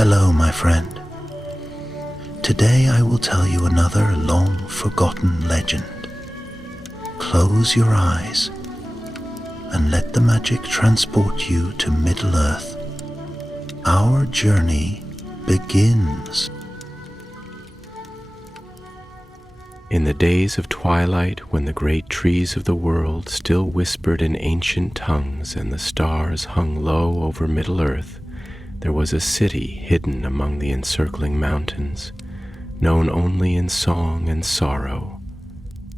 Hello, my friend. Today I will tell you another long-forgotten legend. Close your eyes and let the magic transport you to Middle-earth. Our journey begins. In the days of twilight, when the great trees of the world still whispered in ancient tongues and the stars hung low over Middle-earth, there was a city hidden among the encircling mountains, known only in song and sorrow.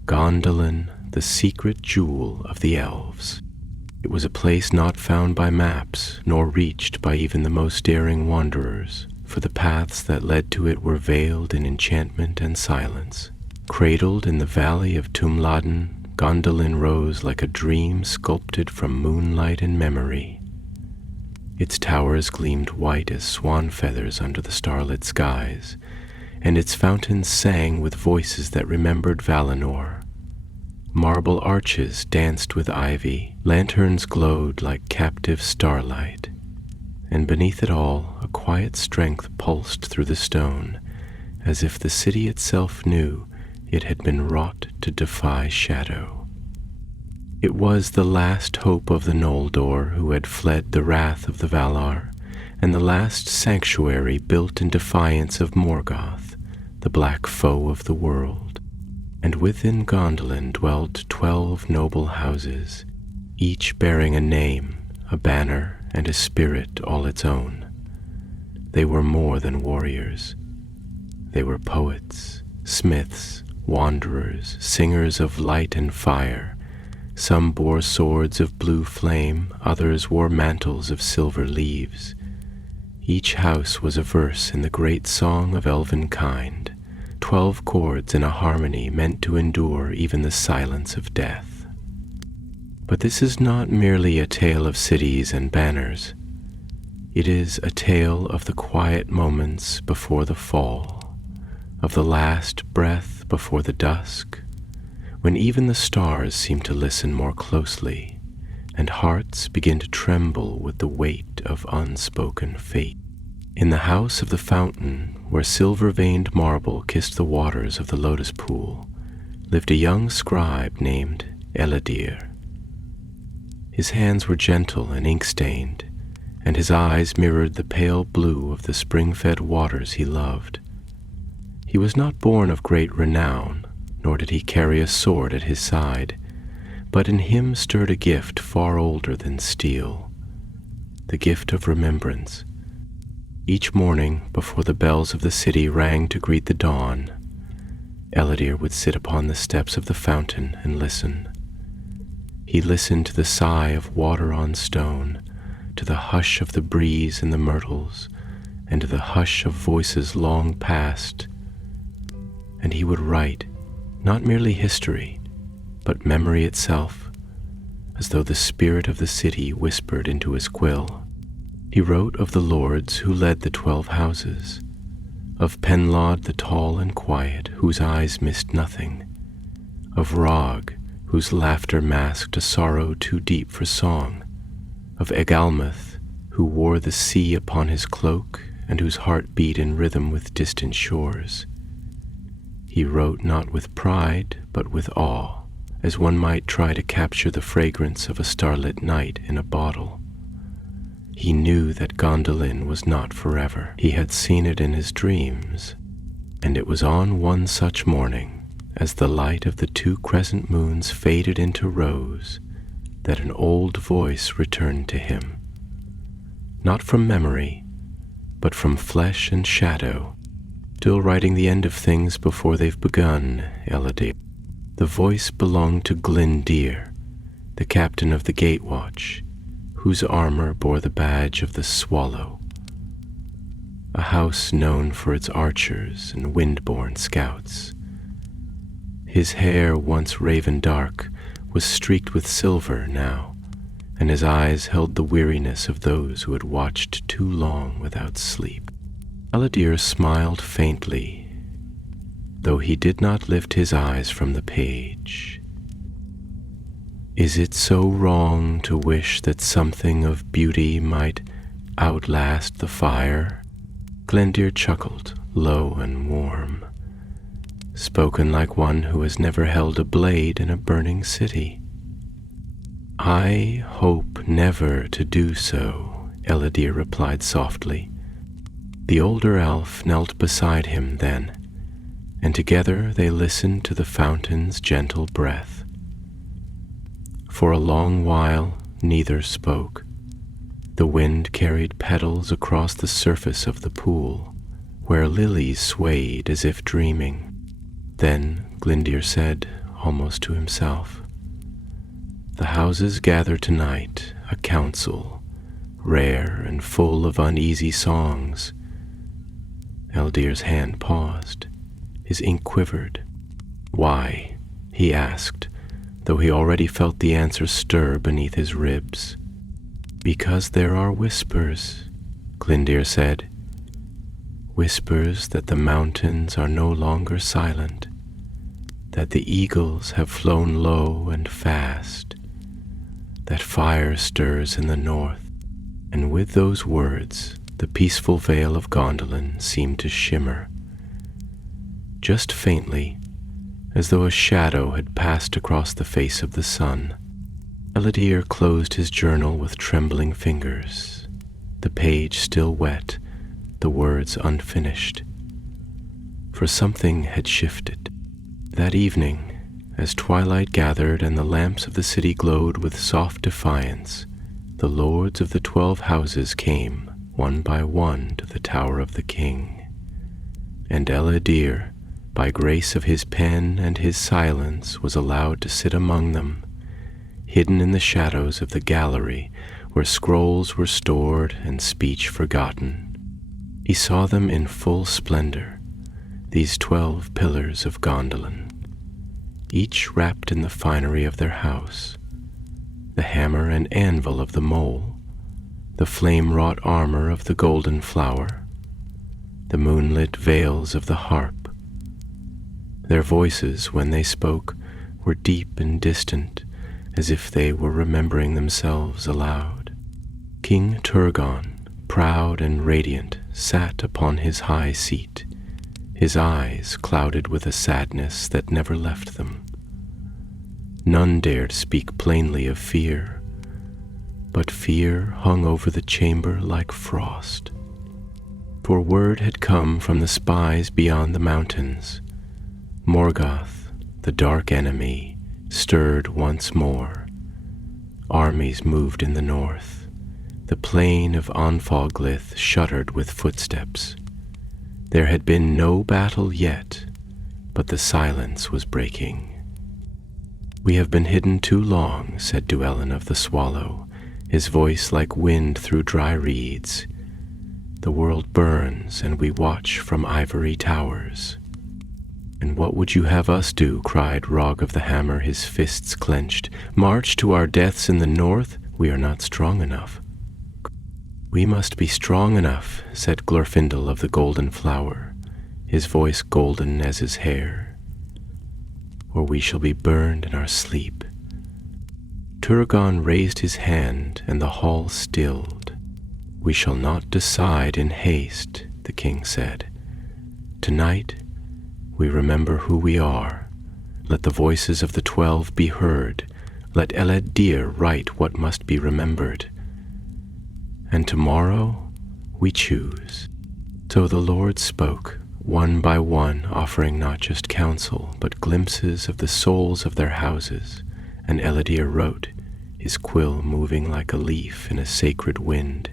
Gondolin, the secret jewel of the elves. It was a place not found by maps, nor reached by even the most daring wanderers, for the paths that led to it were veiled in enchantment and silence. Cradled in the valley of Tumladen, Gondolin rose like a dream sculpted from moonlight and memory. Its towers gleamed white as swan feathers under the starlit skies, and its fountains sang with voices that remembered Valinor. Marble arches danced with ivy, lanterns glowed like captive starlight, and beneath it all a quiet strength pulsed through the stone, as if the city itself knew it had been wrought to defy shadow. It was the last hope of the Noldor who had fled the wrath of the Valar, and the last sanctuary built in defiance of Morgoth, the black foe of the world. And within Gondolin dwelt 12 noble houses, each bearing a name, a banner, and a spirit all its own. They were more than warriors. They were poets, smiths, wanderers, singers of light and fire. Some bore swords of blue flame, others wore mantles of silver leaves. Each house was a verse in the great song of elvenkind, 12 chords in a harmony meant to endure even the silence of death. But this is not merely a tale of cities and banners. It is a tale of the quiet moments before the fall, of the last breath before the dusk, when even the stars seem to listen more closely, and hearts begin to tremble with the weight of unspoken fate. In the house of the fountain, where silver-veined marble kissed the waters of the lotus pool, lived a young scribe named Ellidir. His hands were gentle and ink-stained, and his eyes mirrored the pale blue of the spring-fed waters he loved. He was not born of great renown, nor did he carry a sword at his side, but in him stirred a gift far older than steel, the gift of remembrance. Each morning, before the bells of the city rang to greet the dawn, Ellidir would sit upon the steps of the fountain and listen. He listened to the sigh of water on stone, to the hush of the breeze in the myrtles, and to the hush of voices long past, and he would write, not merely history, but memory itself, as though the spirit of the city whispered into his quill. He wrote of the lords who led the 12 houses, of Penlod the tall and quiet, whose eyes missed nothing, of Rog, whose laughter masked a sorrow too deep for song, of Egalmuth, who wore the sea upon his cloak and whose heart beat in rhythm with distant shores. He wrote not with pride, but with awe, as one might try to capture the fragrance of a starlit night in a bottle. He knew that Gondolin was not forever. He had seen it in his dreams, and it was on one such morning, as the light of the 2 crescent moons faded into rose, that an old voice returned to him. Not from memory, but from flesh and shadow, still writing the end of things before they've begun, Ellidir. The voice belonged to Glindir, the captain of the Gatewatch, whose armor bore the badge of the Swallow, a house known for its archers and wind-borne scouts. His hair, once raven dark, was streaked with silver now, and his eyes held the weariness of those who had watched too long without sleep. Ellidir smiled faintly, though he did not lift his eyes from the page. Is it so wrong to wish that something of beauty might outlast the fire? Glendir chuckled, low and warm, spoken like one who has never held a blade in a burning city. "I hope never to do so," Ellidyr replied softly. The older elf knelt beside him then, and together they listened to the fountain's gentle breath. For a long while neither spoke. The wind carried petals across the surface of the pool, where lilies swayed as if dreaming. Then Glendir said, almost to himself, "The houses gather tonight, a council, rare and full of uneasy songs." Eldir's hand paused. His ink quivered. "Why?" he asked, though he already felt the answer stir beneath his ribs. "Because there are whispers," Glendir said. "Whispers that the mountains are no longer silent, that the eagles have flown low and fast, that fire stirs in the north." And with those words, the peaceful vale of Gondolin seemed to shimmer, just faintly, as though a shadow had passed across the face of the sun. Ellidyr closed his journal with trembling fingers, the page still wet, the words unfinished. For something had shifted. That evening, as twilight gathered and the lamps of the city glowed with soft defiance, the lords of the 12 houses came, one by one, to the tower of the king. And Ellidyr, by grace of his pen and his silence, was allowed to sit among them, hidden in the shadows of the gallery where scrolls were stored and speech forgotten. He saw them in full splendor, these 12 pillars of Gondolin, each wrapped in the finery of their house, the hammer and anvil of the mole, the flame-wrought armor of the golden flower, the moonlit veils of the harp. Their voices, when they spoke, were deep and distant, as if they were remembering themselves aloud. King Turgon, proud and radiant, sat upon his high seat, his eyes clouded with a sadness that never left them. None dared speak plainly of fear, but fear hung over the chamber like frost. For word had come from the spies beyond the mountains. Morgoth, the dark enemy, stirred once more. Armies moved in the north. The plain of Anfalglith shuddered with footsteps. There had been no battle yet, but the silence was breaking. "We have been hidden too long," said Dwelin of the Swallow, his voice like wind through dry reeds. "The world burns, and we watch from ivory towers." "And what would you have us do?" cried Rog of the Hammer, his fists clenched. "March to our deaths in the north? We are not strong enough." "We must be strong enough," said Glorfindel of the Golden Flower, his voice golden as his hair, "or we shall be burned in our sleep." Turgon raised his hand, and the hall stilled. "We shall not decide in haste," the king said. "Tonight, we remember who we are. Let the voices of the 12 be heard. Let Ellidyr write what must be remembered. And tomorrow, we choose." So the lords spoke, one by one, offering not just counsel, but glimpses of the souls of their houses, and Ellidyr wrote, his quill moving like a leaf in a sacred wind.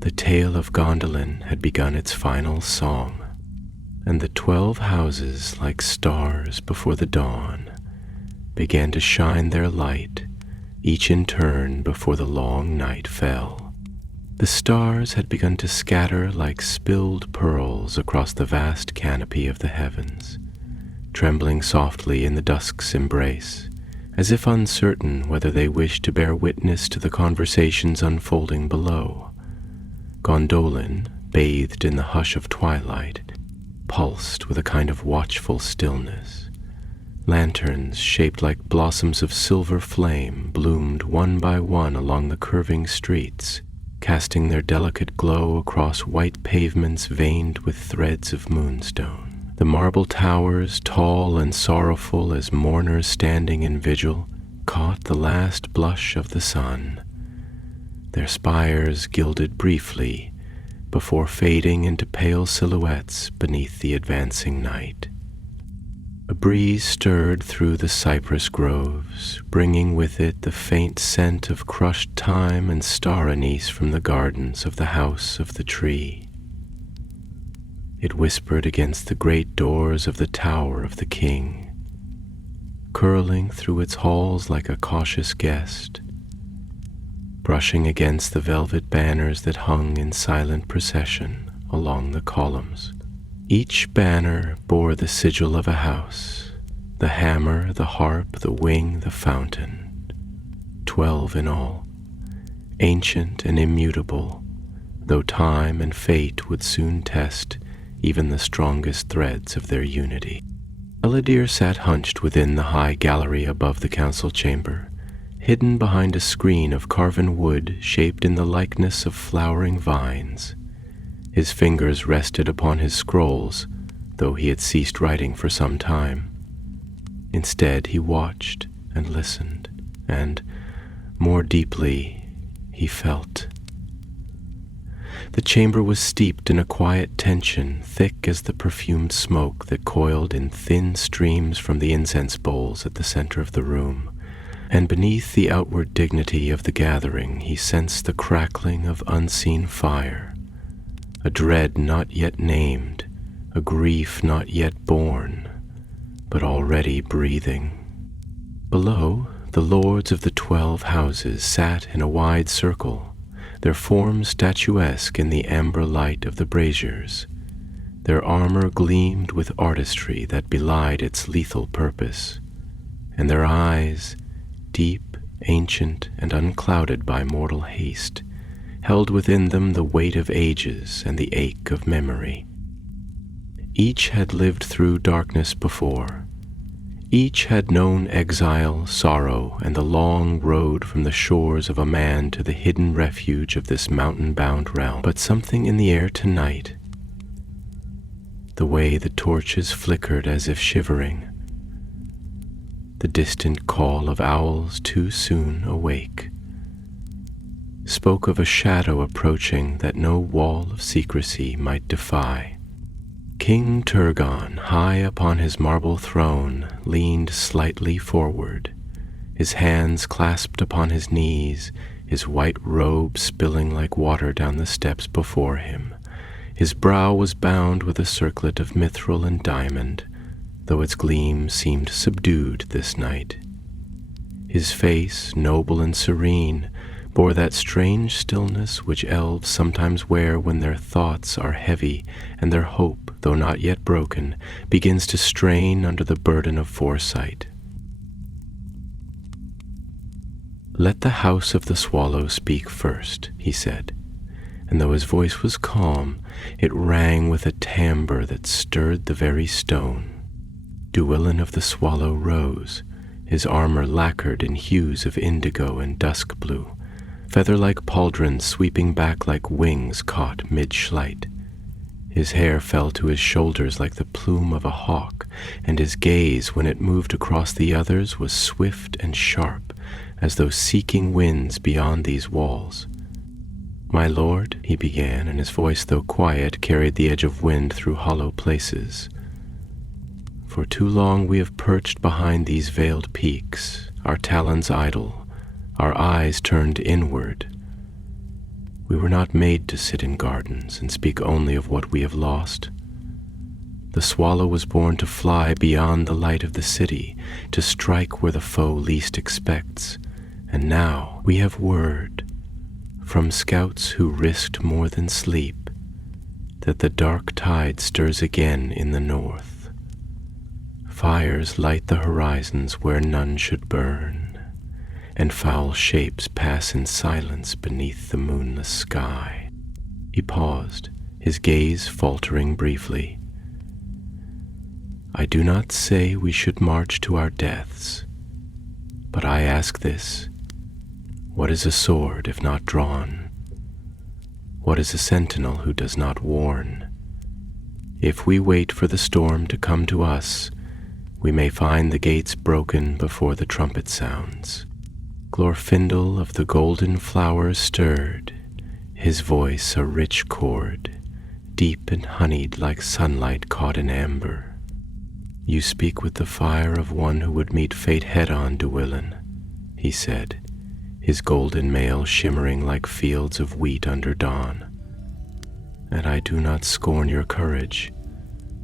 The tale of Gondolin had begun its final song, and the 12 houses, like stars before the dawn, began to shine their light, each in turn before the long night fell. The stars had begun to scatter like spilled pearls across the vast canopy of the heavens, trembling softly in the dusk's embrace, as if uncertain whether they wished to bear witness to the conversations unfolding below. Gondolin, bathed in the hush of twilight, pulsed with a kind of watchful stillness. Lanterns shaped like blossoms of silver flame bloomed one by one along the curving streets, casting their delicate glow across white pavements veined with threads of moonstone. The marble towers, tall and sorrowful as mourners standing in vigil, caught the last blush of the sun, their spires gilded briefly before fading into pale silhouettes beneath the advancing night. A breeze stirred through the cypress groves, bringing with it the faint scent of crushed thyme and star anise from the gardens of the House of the Tree. It whispered against the great doors of the Tower of the King, curling through its halls like a cautious guest, brushing against the velvet banners that hung in silent procession along the columns. Each banner bore the sigil of a house, the hammer, the harp, the wing, the fountain, 12 in all, ancient and immutable, though time and fate would soon test even the strongest threads of their unity. Eladir sat hunched within the high gallery above the council chamber, hidden behind a screen of carven wood shaped in the likeness of flowering vines. His fingers rested upon his scrolls, though he had ceased writing for some time. Instead, he watched and listened, and, more deeply, he felt. The chamber was steeped in a quiet tension, thick as the perfumed smoke that coiled in thin streams from the incense bowls at the center of the room. And beneath the outward dignity of the gathering, he sensed the crackling of unseen fire, a dread not yet named, a grief not yet born, but already breathing. Below, the lords of the 12 houses sat in a wide circle, their forms statuesque in the amber light of the braziers. Their armor gleamed with artistry that belied its lethal purpose, and their eyes, deep, ancient, and unclouded by mortal haste, held within them the weight of ages and the ache of memory. Each had lived through darkness before. Each had known exile, sorrow, and the long road from the shores of a man to the hidden refuge of this mountain-bound realm. But something in the air tonight, the way the torches flickered as if shivering, the distant call of owls too soon awake, spoke of a shadow approaching that no wall of secrecy might defy. King Turgon, high upon his marble throne, leaned slightly forward, his hands clasped upon his knees, his white robe spilling like water down the steps before him. His brow was bound with a circlet of mithril and diamond, though its gleam seemed subdued this night. His face, noble and serene, bore that strange stillness which elves sometimes wear when their thoughts are heavy and their hope, though not yet broken, begins to strain under the burden of foresight. "Let the House of the Swallow speak first," he said, and though his voice was calm, it rang with a timbre that stirred the very stone. Duillin of the Swallow rose, his armor lacquered in hues of indigo and dusk blue, feather-like pauldrons sweeping back like wings caught mid-schlight. His hair fell to his shoulders like the plume of a hawk, and his gaze, when it moved across the others, was swift and sharp, as though seeking winds beyond these walls. "My lord," he began, and his voice, though quiet, carried the edge of wind through hollow places. "For too long we have perched behind these veiled peaks, our talons idle, our eyes turned inward. We were not made to sit in gardens and speak only of what we have lost. The swallow was born to fly beyond the light of the city, to strike where the foe least expects, and now we have word, from scouts who risked more than sleep, that the dark tide stirs again in the north. Fires light the horizons where none should burn, and foul shapes pass in silence beneath the moonless sky." He paused, his gaze faltering briefly. "I do not say we should march to our deaths, but I ask this: what is a sword if not drawn? What is a sentinel who does not warn? If we wait for the storm to come to us, we may find the gates broken before the trumpet sounds. Glorfindel of the golden flowers stirred, his voice a rich chord, deep and honeyed like sunlight caught in amber. You speak with the fire of one who would meet fate head-on, Dwylin, he said, his golden mail shimmering like fields of wheat under dawn. And I do not scorn your courage,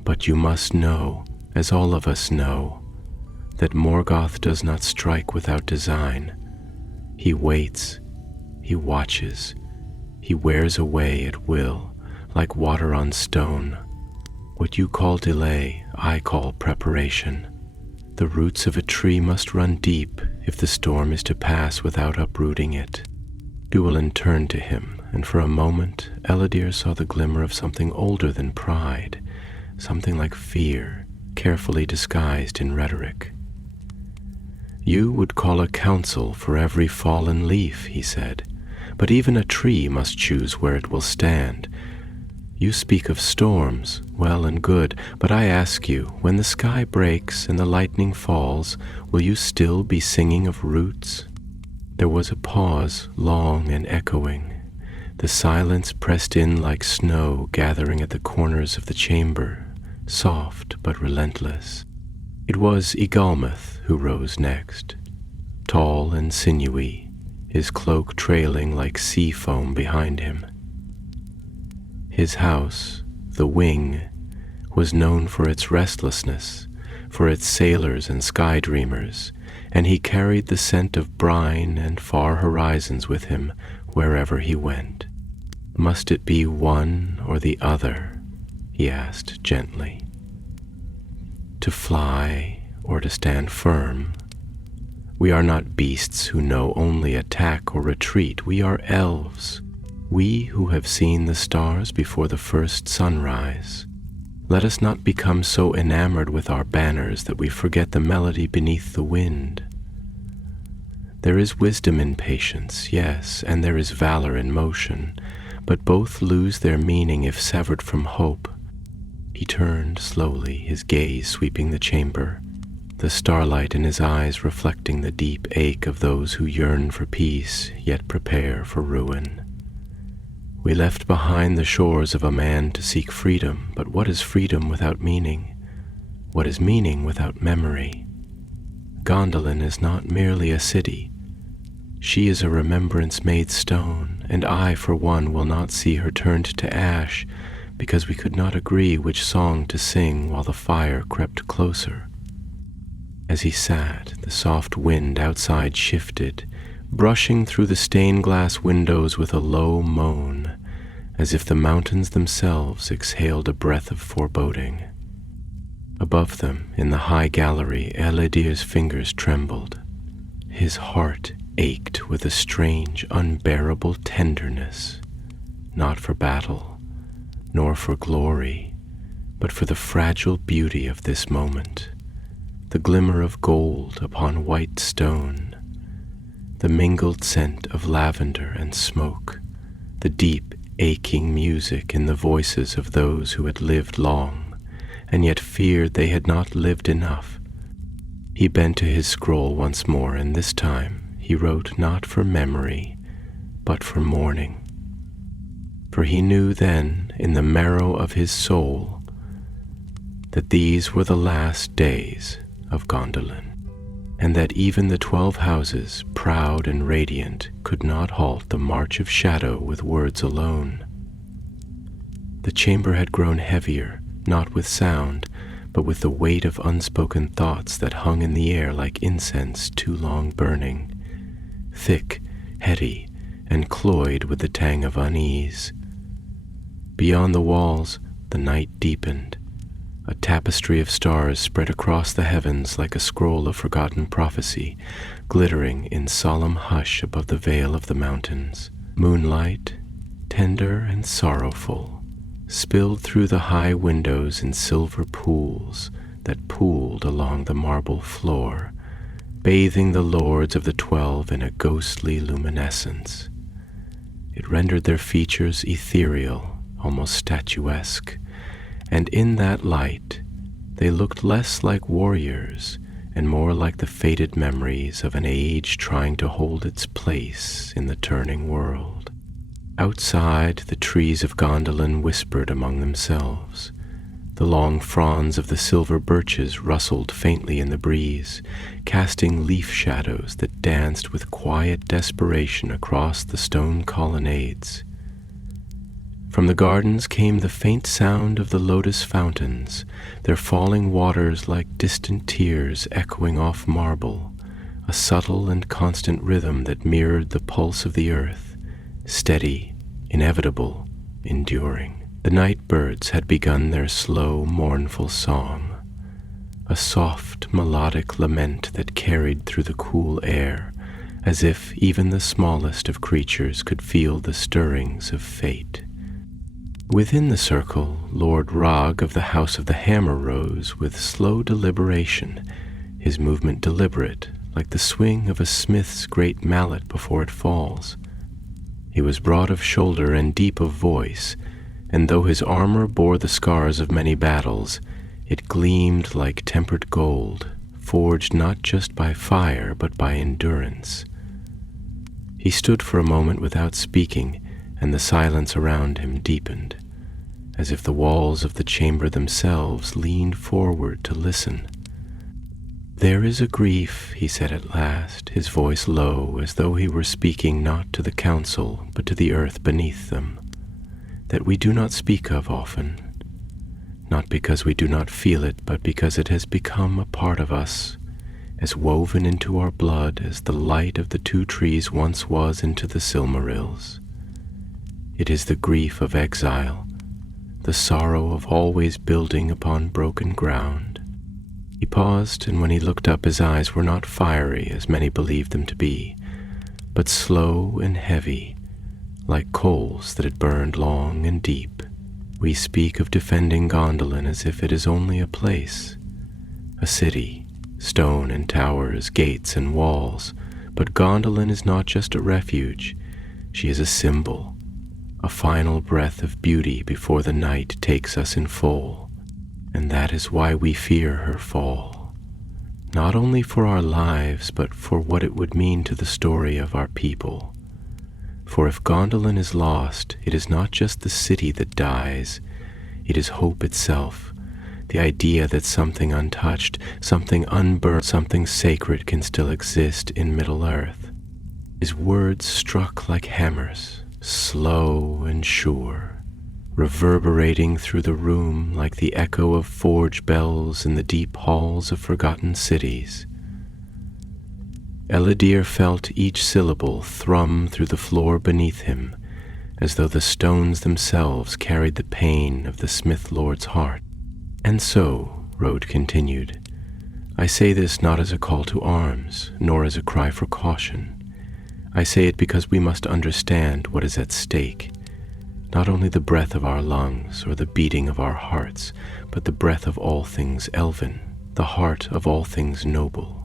but you must know, as all of us know, that Morgoth does not strike without design. He waits, he watches, he wears away at will, like water on stone. What you call delay, I call preparation. The roots of a tree must run deep if the storm is to pass without uprooting it. Dwylin turned to him, and for a moment Ellidyr saw the glimmer of something older than pride, something like fear, carefully disguised in rhetoric. You would call a council for every fallen leaf, he said, but even a tree must choose where it will stand. You speak of storms, well and good, but I ask you, when the sky breaks and the lightning falls, will you still be singing of roots? There was a pause, long and echoing. The silence pressed in like snow gathering at the corners of the chamber, soft but relentless. It was Egalmuth who rose next, tall and sinewy, his cloak trailing like sea foam behind him. His house, the Wing, was known for its restlessness, for its sailors and sky dreamers, and he carried the scent of brine and far horizons with him wherever he went. Must it be one or the other? He asked gently. To fly or to stand firm? We are not beasts who know only attack or retreat. We are elves, we who have seen the stars before the first sunrise. Let us not become so enamored with our banners that we forget the melody beneath the wind. There is wisdom in patience, yes, and there is valor in motion, but both lose their meaning if severed from hope. He turned slowly, his gaze sweeping the chamber, the starlight in his eyes reflecting the deep ache of those who yearn for peace, yet prepare for ruin. We left behind the shores of a man to seek freedom, but what is freedom without meaning? What is meaning without memory? Gondolin is not merely a city. She is a remembrance made stone, and I, for one, will not see her turned to ash, because we could not agree which song to sing while the fire crept closer. As he sat, the soft wind outside shifted, brushing through the stained-glass windows with a low moan, as if the mountains themselves exhaled a breath of foreboding. Above them, in the high gallery, Elidyr's fingers trembled. His heart ached with a strange, unbearable tenderness, not for battle, nor for glory, but for the fragile beauty of this moment, the glimmer of gold upon white stone, the mingled scent of lavender and smoke, the deep, aching music in the voices of those who had lived long, and yet feared they had not lived enough. He bent to his scroll once more, and this time he wrote not for memory, but for mourning. For he knew then, in the marrow of his soul, that these were the last days of Gondolin, and that even the 12 houses, proud and radiant, could not halt the march of shadow with words alone. The chamber had grown heavier, not with sound, but with the weight of unspoken thoughts that hung in the air like incense too long burning, thick, heady, and cloyed with the tang of unease. Beyond the walls, the night deepened. A tapestry of stars spread across the heavens like a scroll of forgotten prophecy, glittering in solemn hush above the veil of the mountains. Moonlight, tender and sorrowful, spilled through the high windows in silver pools that pooled along the marble floor, bathing the lords of the 12 in a ghostly luminescence. It rendered their features ethereal, almost statuesque, and in that light they looked less like warriors and more like the faded memories of an age trying to hold its place in the turning world. Outside, the trees of Gondolin whispered among themselves. The long fronds of the silver birches rustled faintly in the breeze, casting leaf shadows that danced with quiet desperation across the stone colonnades. From the gardens came the faint sound of the lotus fountains, their falling waters like distant tears echoing off marble, a subtle and constant rhythm that mirrored the pulse of the earth, steady, inevitable, enduring. The night birds had begun their slow, mournful song, a soft, melodic lament that carried through the cool air, as if even the smallest of creatures could feel the stirrings of fate. Within the circle, Lord Rog of the House of the Hammer rose with slow deliberation, his movement deliberate, like the swing of a smith's great mallet before it falls. He was broad of shoulder and deep of voice, and though his armor bore the scars of many battles, it gleamed like tempered gold, forged not just by fire but by endurance. He stood for a moment without speaking, and the silence around him deepened, as if the walls of the chamber themselves leaned forward to listen. "There is a grief," he said at last, his voice low, as though he were speaking not to the council but to the earth beneath them, "that we do not speak of often, not because we do not feel it, but because it has become a part of us, as woven into our blood as the light of the two trees once was into the Silmarils. It is the grief of exile, the sorrow of always building upon broken ground." He paused, and when he looked up his eyes were not fiery as many believed them to be, but slow and heavy, like coals that had burned long and deep. "We speak of defending Gondolin as if it is only a place, a city, stone and towers, gates and walls, but Gondolin is not just a refuge, she is a symbol, a final breath of beauty before the night takes us in full, and that is why we fear her fall, not only for our lives, but for what it would mean to the story of our people. For if Gondolin is lost, it is not just the city that dies, it is hope itself, the idea that something untouched, something unburned, something sacred can still exist in Middle-earth." His words struck like hammers, slow and sure, reverberating through the room like the echo of forge bells in the deep halls of forgotten cities. Ellidyr felt each syllable thrum through the floor beneath him, as though the stones themselves carried the pain of the Smith Lord's heart. "And so," Rode continued, "I say this not as a call to arms, nor as a cry for caution. I say it because we must understand what is at stake, not only the breath of our lungs or the beating of our hearts, but the breath of all things elven, the heart of all things noble.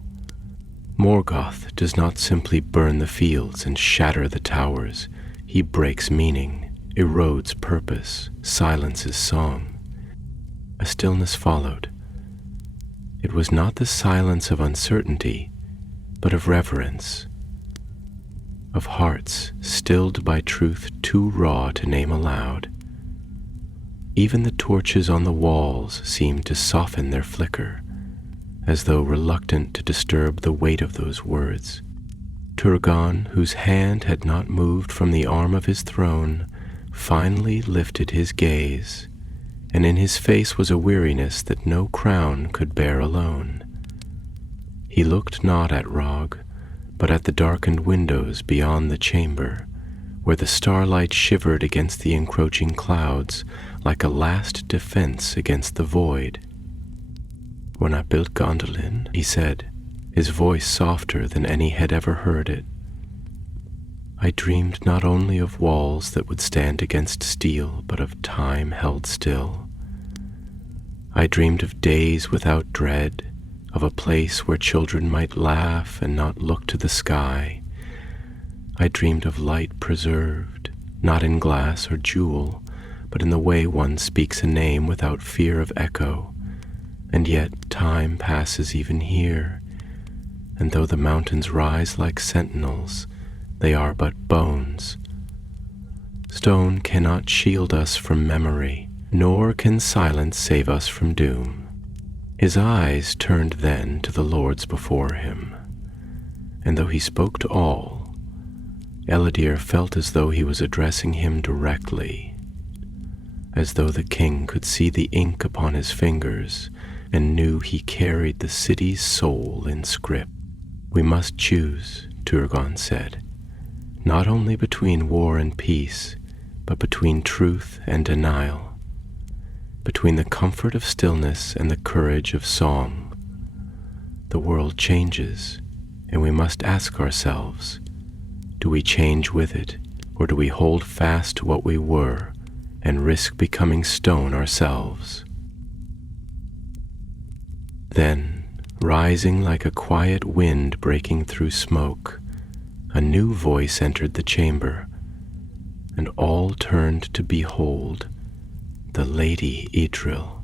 Morgoth does not simply burn the fields and shatter the towers. He breaks meaning, erodes purpose, silences song." A stillness followed. It was not the silence of uncertainty, but of reverence, of hearts stilled by truth too raw to name aloud. Even the torches on the walls seemed to soften their flicker, as though reluctant to disturb the weight of those words. Turgon, whose hand had not moved from the arm of his throne, finally lifted his gaze, and in his face was a weariness that no crown could bear alone. He looked not at Rog, but at the darkened windows beyond the chamber, where the starlight shivered against the encroaching clouds like a last defense against the void. "When I built Gondolin," he said, his voice softer than any had ever heard it, "I dreamed not only of walls that would stand against steel, but of time held still. I dreamed of days without dread, of a place where children might laugh and not look to the sky. I dreamed of light preserved, not in glass or jewel, but in the way one speaks a name without fear of echo. And yet time passes even here, and though the mountains rise like sentinels, they are but bones. Stone cannot shield us from memory, nor can silence save us from doom. His eyes turned then to the lords before him, and though he spoke to all, Ellidyr felt as though he was addressing him directly, as though the king could see the ink upon his fingers and knew he carried the city's soul in script. "We must choose," Turgon said, "not only between war and peace, but between truth and denial, between the comfort of stillness and the courage of song. The world changes, and we must ask ourselves, do we change with it, or do we hold fast to what we were and risk becoming stone ourselves?" Then, rising like a quiet wind breaking through smoke, a new voice entered the chamber, and all turned to behold the Lady Idril.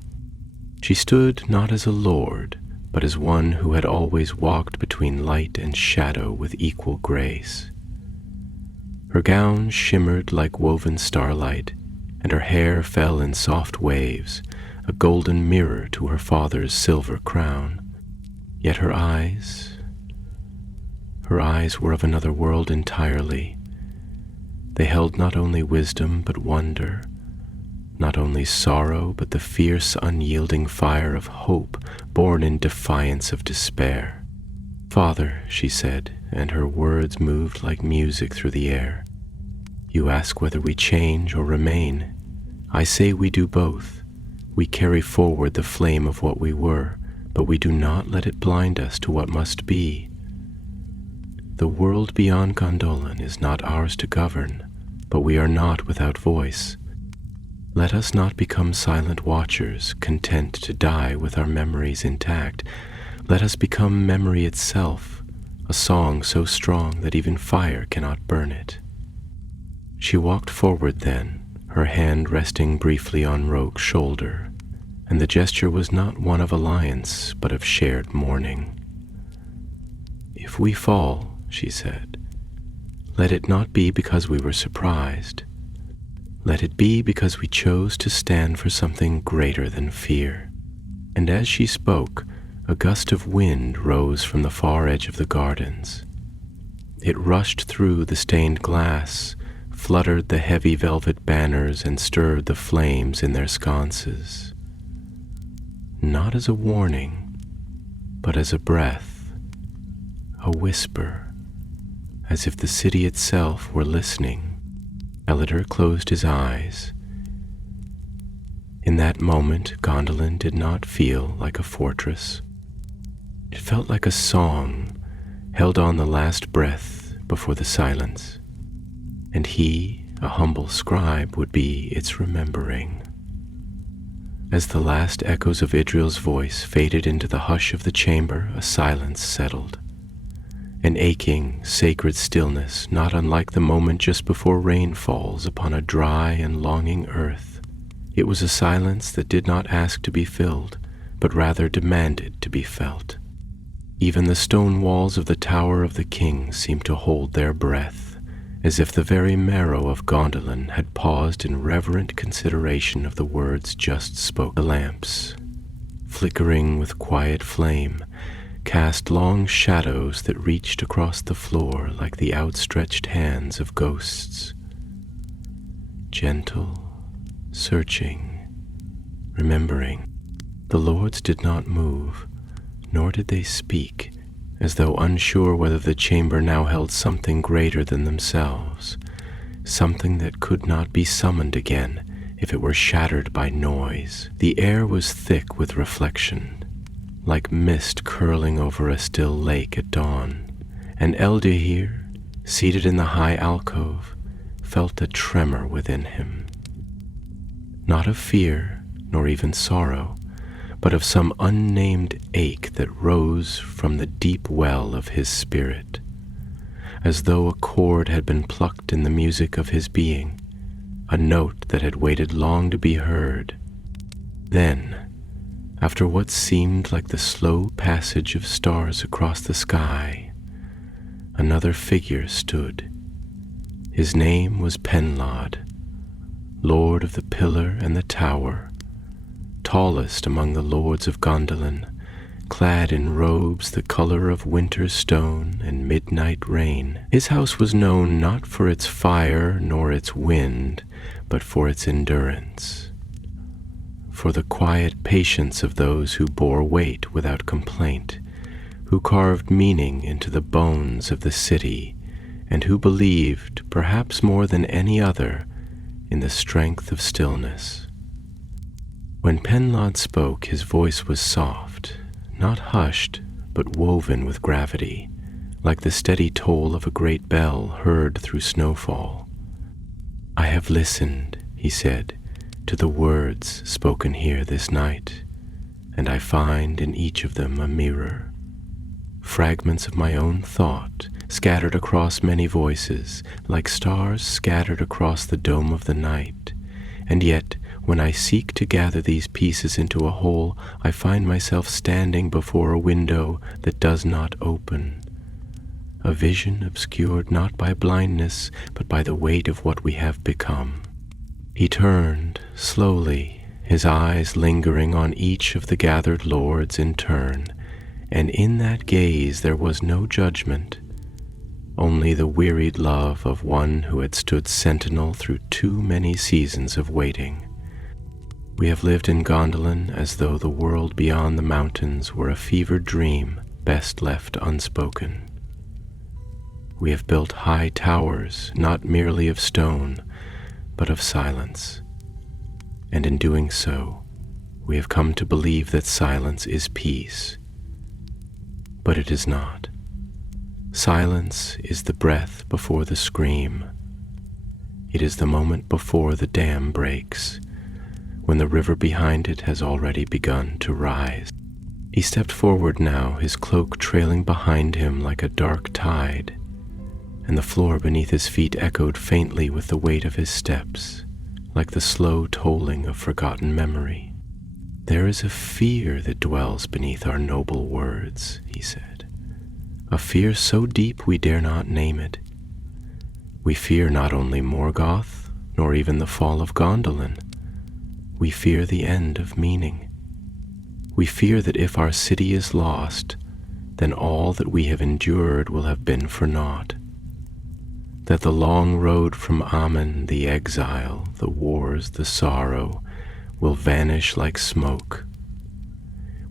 She stood not as a lord, but as one who had always walked between light and shadow with equal grace. Her gown shimmered like woven starlight, and her hair fell in soft waves, a golden mirror to her father's silver crown. Yet her eyes were of another world entirely. They held not only wisdom but wonder, not only sorrow but the fierce, unyielding fire of hope born in defiance of despair. "Father," she said, and her words moved like music through the air, "you ask whether we change or remain. I say we do both. We carry forward the flame of what we were, but we do not let it blind us to what must be. The world beyond Gondolin is not ours to govern, but we are not without voice. Let us not become silent watchers, content to die with our memories intact. Let us become memory itself, a song so strong that even fire cannot burn it." She walked forward then, her hand resting briefly on Roke's shoulder, and the gesture was not one of alliance, but of shared mourning. "If we fall," she said, "let it not be because we were surprised. Let it be because we chose to stand for something greater than fear." And as she spoke, a gust of wind rose from the far edge of the gardens. It rushed through the stained glass, fluttered the heavy velvet banners, and stirred the flames in their sconces. Not as a warning, but as a breath, a whisper, as if the city itself were listening. Ellidyr closed his eyes. In that moment, Gondolin did not feel like a fortress. It felt like a song held on the last breath before the silence, and he, a humble scribe, would be its remembering. As the last echoes of Idril's voice faded into the hush of the chamber, a silence settled. An aching, sacred stillness, not unlike the moment just before rain falls upon a dry and longing earth. It was a silence that did not ask to be filled, but rather demanded to be felt. Even the stone walls of the Tower of the King seemed to hold their breath, as if the very marrow of Gondolin had paused in reverent consideration of the words just spoken. The lamps, flickering with quiet flame, cast long shadows that reached across the floor like the outstretched hands of ghosts. Gentle, searching, remembering. The lords did not move, nor did they speak, as though unsure whether the chamber now held something greater than themselves, something that could not be summoned again if it were shattered by noise. The air was thick with reflection, like mist curling over a still lake at dawn, and Ellidyr, seated in the high alcove, felt a tremor within him. Not of fear, nor even sorrow, but of some unnamed ache that rose from the deep well of his spirit, as though a chord had been plucked in the music of his being, a note that had waited long to be heard. Then, after what seemed like the slow passage of stars across the sky, another figure stood. His name was Penlod, Lord of the Pillar and the Tower, tallest among the lords of Gondolin, clad in robes the color of winter stone and midnight rain. His house was known not for its fire nor its wind, but for its endurance, for the quiet patience of those who bore weight without complaint, who carved meaning into the bones of the city, and who believed, perhaps more than any other, in the strength of stillness. When Penlod spoke, his voice was soft, not hushed, but woven with gravity, like the steady toll of a great bell heard through snowfall. "I have listened," he said, "to the words spoken here this night, and I find in each of them a mirror. Fragments of my own thought, scattered across many voices, like stars scattered across the dome of the night. And yet, when I seek to gather these pieces into a whole, I find myself standing before a window that does not open. A vision obscured not by blindness, but by the weight of what we have become." He turned slowly, his eyes lingering on each of the gathered lords in turn, and in that gaze there was no judgment, only the wearied love of one who had stood sentinel through too many seasons of waiting. "We have lived in Gondolin as though the world beyond the mountains were a fevered dream best left unspoken. We have built high towers, not merely of stone, but of silence. And in doing so, we have come to believe that silence is peace. But it is not. Silence is the breath before the scream. It is the moment before the dam breaks, when the river behind it has already begun to rise." He stepped forward now, his cloak trailing behind him like a dark tide, and the floor beneath his feet echoed faintly with the weight of his steps, like the slow tolling of forgotten memory. "There is a fear that dwells beneath our noble words," he said, "a fear so deep we dare not name it. We fear not only Morgoth, nor even the fall of Gondolin. We fear the end of meaning. We fear that if our city is lost, then all that we have endured will have been for naught. That the long road from Amen, the exile, the wars, the sorrow, will vanish like smoke.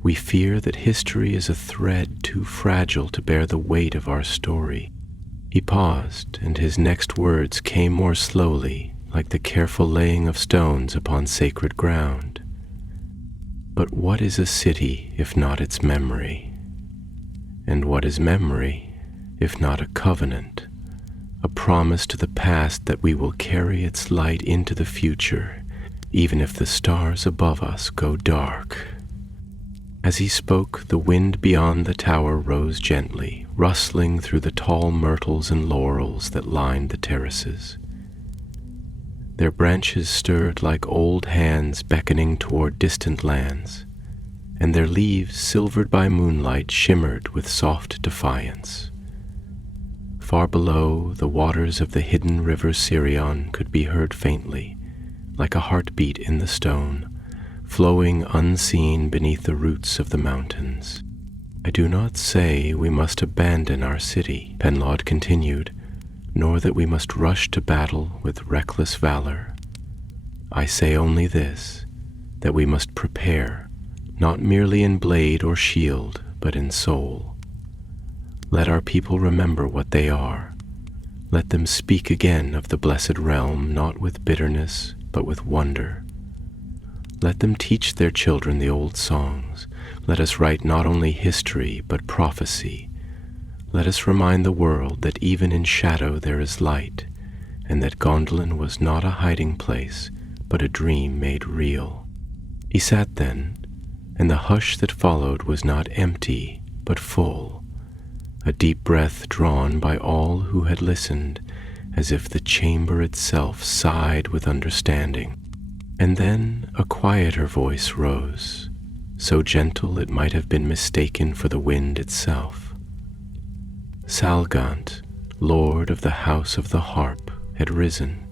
We fear that history is a thread too fragile to bear the weight of our story." He paused, and his next words came more slowly, like the careful laying of stones upon sacred ground. "But what is a city if not its memory? And what is memory if not a covenant, a promise to the past that we will carry its light into the future, even if the stars above us go dark?" As he spoke, the wind beyond the tower rose gently, rustling through the tall myrtles and laurels that lined the terraces. Their branches stirred like old hands beckoning toward distant lands, and their leaves, silvered by moonlight, shimmered with soft defiance. Far below, the waters of the hidden river Sirion could be heard faintly, like a heartbeat in the stone, flowing unseen beneath the roots of the mountains. "I do not say we must abandon our city," Penlod continued, "nor that we must rush to battle with reckless valor. I say only this, that we must prepare, not merely in blade or shield, but in soul. Let our people remember what they are. Let them speak again of the blessed realm, not with bitterness, but with wonder. Let them teach their children the old songs. Let us write not only history, but prophecy. Let us remind the world that even in shadow there is light, and that Gondolin was not a hiding place, but a dream made real." He sat then, and the hush that followed was not empty, but full, a deep breath drawn by all who had listened, as if the chamber itself sighed with understanding. And then a quieter voice rose, so gentle it might have been mistaken for the wind itself. Salgant, lord of the House of the Harp, had risen,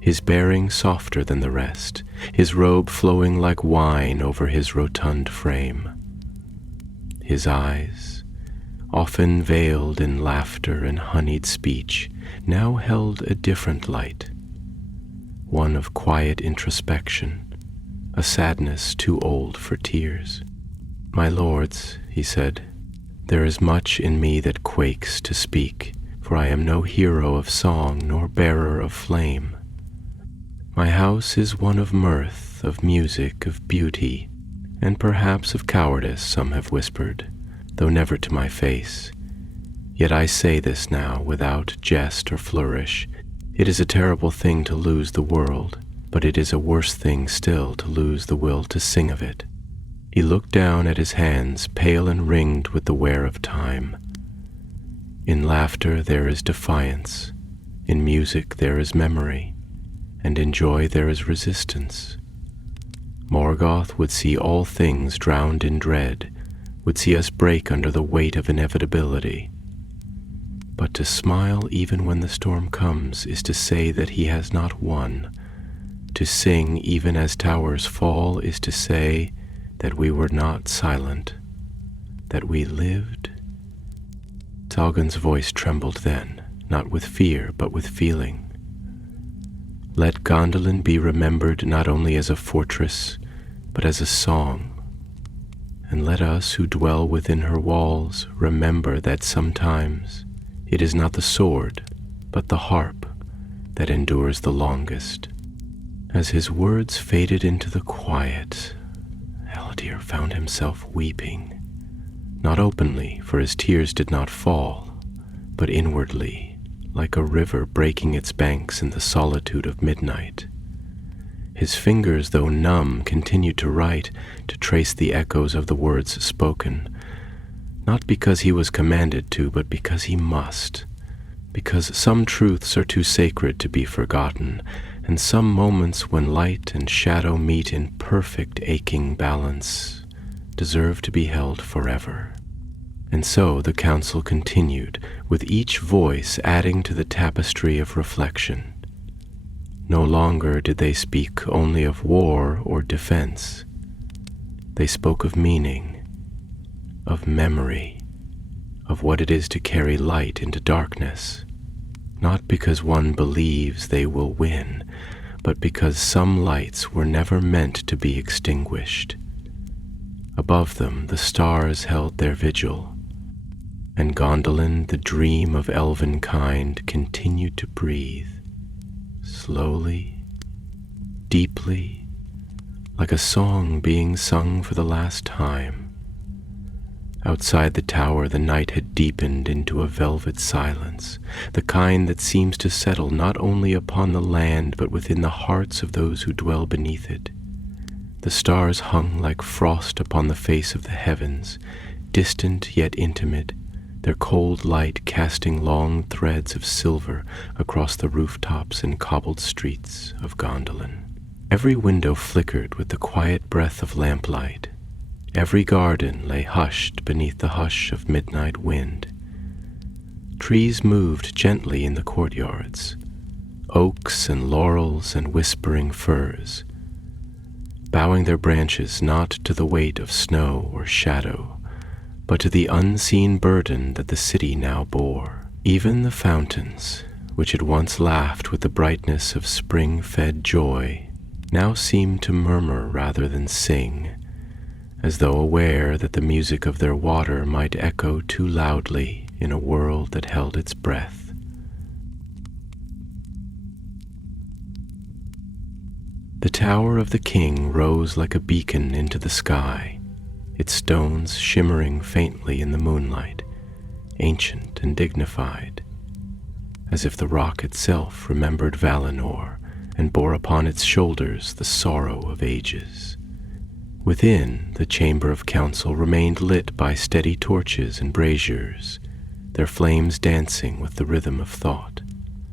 his bearing softer than the rest, his robe flowing like wine over his rotund frame. His eyes, often veiled in laughter and honeyed speech, now held a different light, one of quiet introspection, a sadness too old for tears. "My lords," he said, "there is much in me that quakes to speak, for I am no hero of song nor bearer of flame. My house is one of mirth, of music, of beauty, and perhaps of cowardice, some have whispered, though never to my face. Yet I say this now without jest or flourish. It is a terrible thing to lose the world, but it is a worse thing still to lose the will to sing of it." He looked down at his hands, pale and ringed with the wear of time. In laughter there is defiance, in music there is memory, and in joy there is resistance. Morgoth would see all things drowned in dread, would see us break under the weight of inevitability. But to smile even when the storm comes is to say that he has not won. To sing even as towers fall is to say that we were not silent, that we lived. Salgan's voice trembled then, not with fear but with feeling. Let Gondolin be remembered not only as a fortress, but as a song. And let us who dwell within her walls remember that sometimes it is not the sword, but the harp that endures the longest. As his words faded into the quiet, Eldir found himself weeping, not openly, for his tears did not fall, but inwardly, like a river breaking its banks in the solitude of midnight. His fingers, though numb, continued to write, to trace the echoes of the words spoken, not because he was commanded to, but because he must, because some truths are too sacred to be forgotten, and some moments when light and shadow meet in perfect aching balance deserve to be held forever. And so the council continued, with each voice adding to the tapestry of reflection. No longer did they speak only of war or defense. They spoke of meaning, of memory, of what it is to carry light into darkness, not because one believes they will win, but because some lights were never meant to be extinguished. Above them the stars held their vigil, and Gondolin, the dream of elven kind, continued to breathe, slowly, deeply, like a song being sung for the last time. Outside the tower the night had deepened into a velvet silence, the kind that seems to settle not only upon the land but within the hearts of those who dwell beneath it. The stars hung like frost upon the face of the heavens, distant yet intimate, their cold light casting long threads of silver across the rooftops and cobbled streets of Gondolin. Every window flickered with the quiet breath of lamplight. Every garden lay hushed beneath the hush of midnight wind. Trees moved gently in the courtyards, oaks and laurels and whispering firs, bowing their branches not to the weight of snow or shadow, but to the unseen burden that the city now bore. Even the fountains, which had once laughed with the brightness of spring-fed joy, now seemed to murmur rather than sing, as though aware that the music of their water might echo too loudly in a world that held its breath. The tower of the king rose like a beacon into the sky, its stones shimmering faintly in the moonlight, ancient and dignified, as if the rock itself remembered Valinor and bore upon its shoulders the sorrow of ages. Within, the chamber of council remained lit by steady torches and braziers, their flames dancing with the rhythm of thought.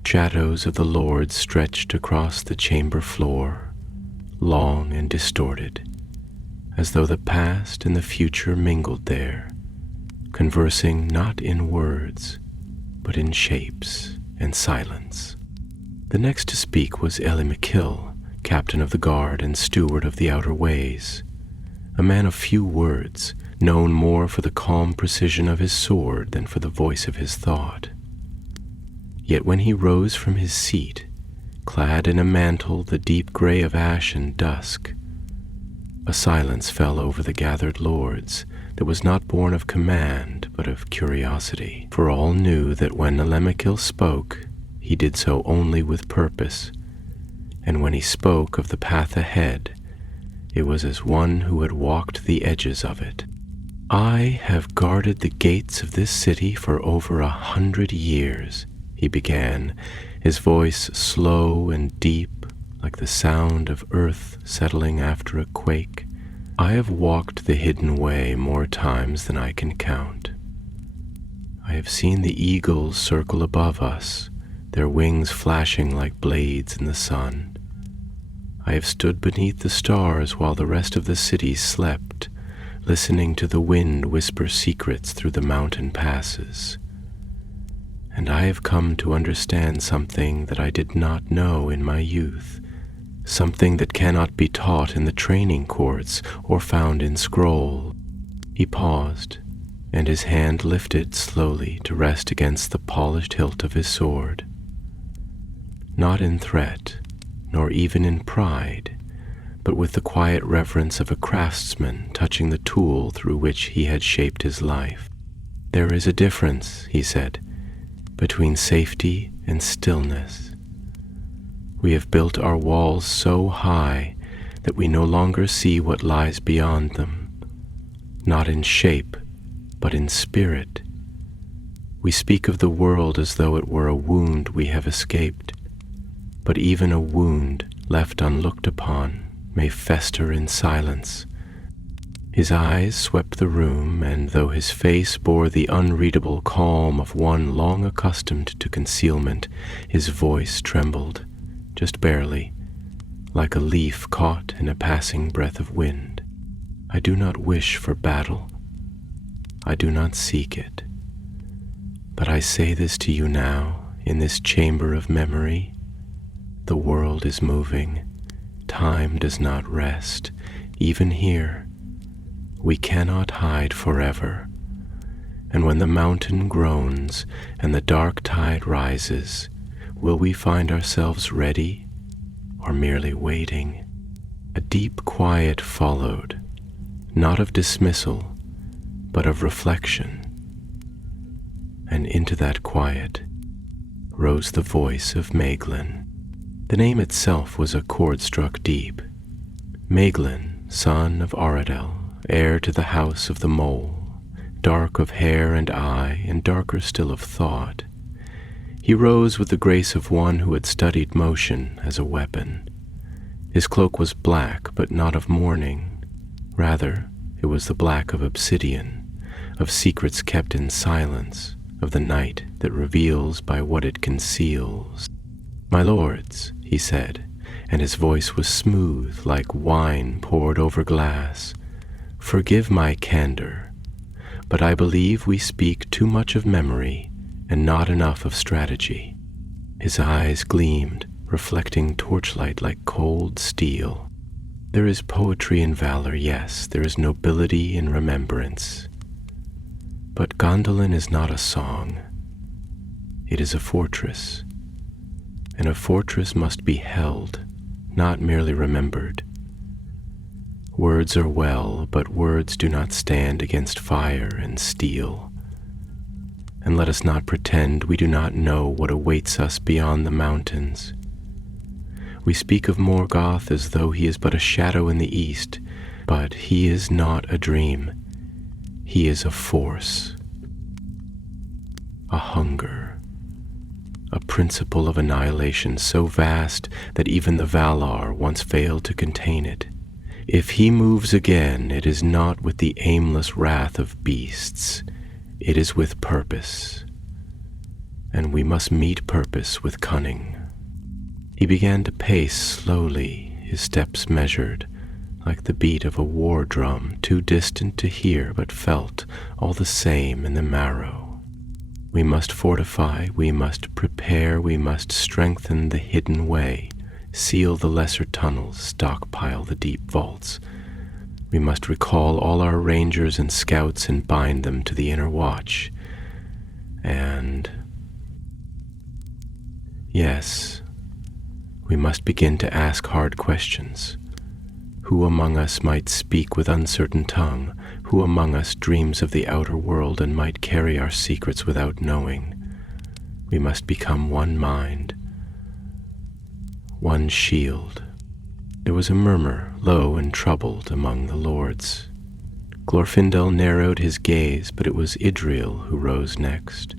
Shadows of the Lord stretched across the chamber floor, long and distorted, as though the past and the future mingled there, conversing not in words, but in shapes and silence. The next to speak was Elimakil, captain of the guard and steward of the outer ways, a man of few words, known more for the calm precision of his sword than for the voice of his thought. Yet when he rose from his seat, clad in a mantle the deep gray of ash and dusk, a silence fell over the gathered lords that was not born of command but of curiosity, for all knew that when Elimakil spoke, he did so only with purpose, and when he spoke of the path ahead, it was as one who had walked the edges of it. "I have guarded the gates of this city for over 100 years, he began, his voice slow and deep, like the sound of earth settling after a quake. I have walked the hidden way more times than I can count. I have seen the eagles circle above us, their wings flashing like blades in the sun. I have stood beneath the stars while the rest of the city slept, listening to the wind whisper secrets through the mountain passes. And I have come to understand something that I did not know in my youth, something that cannot be taught in the training courts or found in scroll." He paused, and his hand lifted slowly to rest against the polished hilt of his sword. Not in threat, nor even in pride, but with the quiet reverence of a craftsman touching the tool through which he had shaped his life. "There is a difference," he said, "between safety and stillness. We have built our walls so high that we no longer see what lies beyond them, not in shape, but in spirit. We speak of the world as though it were a wound we have escaped, but even a wound left unlooked upon may fester in silence." His eyes swept the room, and though his face bore the unreadable calm of one long accustomed to concealment, his voice trembled, just barely, like a leaf caught in a passing breath of wind. "I do not wish for battle. I do not seek it. But I say this to you now, in this chamber of memory. The world is moving. Time does not rest, even here. We cannot hide forever. And when the mountain groans and the dark tide rises, will we find ourselves ready or merely waiting?" A deep quiet followed, not of dismissal, but of reflection. And into that quiet rose the voice of Maeglin. The name itself was a chord struck deep. Maeglin, son of Aradel, heir to the house of the mole, dark of hair and eye, and darker still of thought. He rose with the grace of one who had studied motion as a weapon. His cloak was black, but not of mourning. Rather, it was the black of obsidian, of secrets kept in silence, of the night that reveals by what it conceals. "My lords," he said, and his voice was smooth like wine poured over glass, "forgive my candor, but I believe we speak too much of memory and not enough of strategy." His eyes gleamed, reflecting torchlight like cold steel. "There is poetry in valor, yes, there is nobility in remembrance. But Gondolin is not a song. It is a fortress, and a fortress must be held, not merely remembered. Words are well, but words do not stand against fire and steel. And let us not pretend we do not know what awaits us beyond the mountains. We speak of Morgoth as though he is but a shadow in the east, but he is not a dream. He is a force, a hunger, a principle of annihilation so vast that even the Valar once failed to contain it. If he moves again, it is not with the aimless wrath of beasts. It is with purpose. and we must meet purpose with cunning. He began to pace slowly, his steps measured, like the beat of a war drum, too distant to hear but felt all the same in the marrow. We must fortify, we must prepare, we must strengthen the hidden way, seal the lesser tunnels, stockpile the deep vaults. We must recall all our rangers and scouts and bind them to the inner watch. And yes, we must begin to ask hard questions. Who among us might speak with uncertain tongue? Who among us dreams of the outer world and might carry our secrets without knowing? We must become one mind, one shield. There was a murmur, low and troubled, among the lords. Glorfindel narrowed his gaze, but it was Idriel who rose next,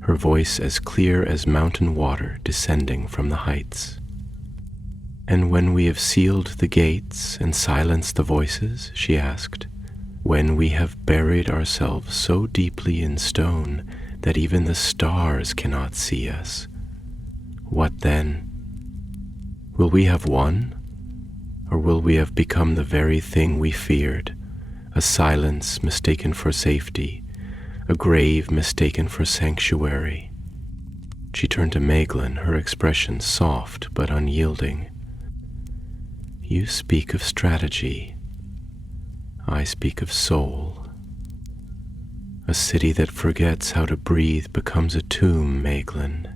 her voice as clear as mountain water descending from the heights. "And when we have sealed the gates and silenced the voices," she asked, "when we have buried ourselves so deeply in stone that even the stars cannot see us, what then? Will we have won? Or will we have become the very thing we feared, a silence mistaken for safety, a grave mistaken for sanctuary?" She turned to Maeglin, her expression soft but unyielding. "You speak of strategy. I speak of soul. A city that forgets how to breathe becomes a tomb, Maeglin,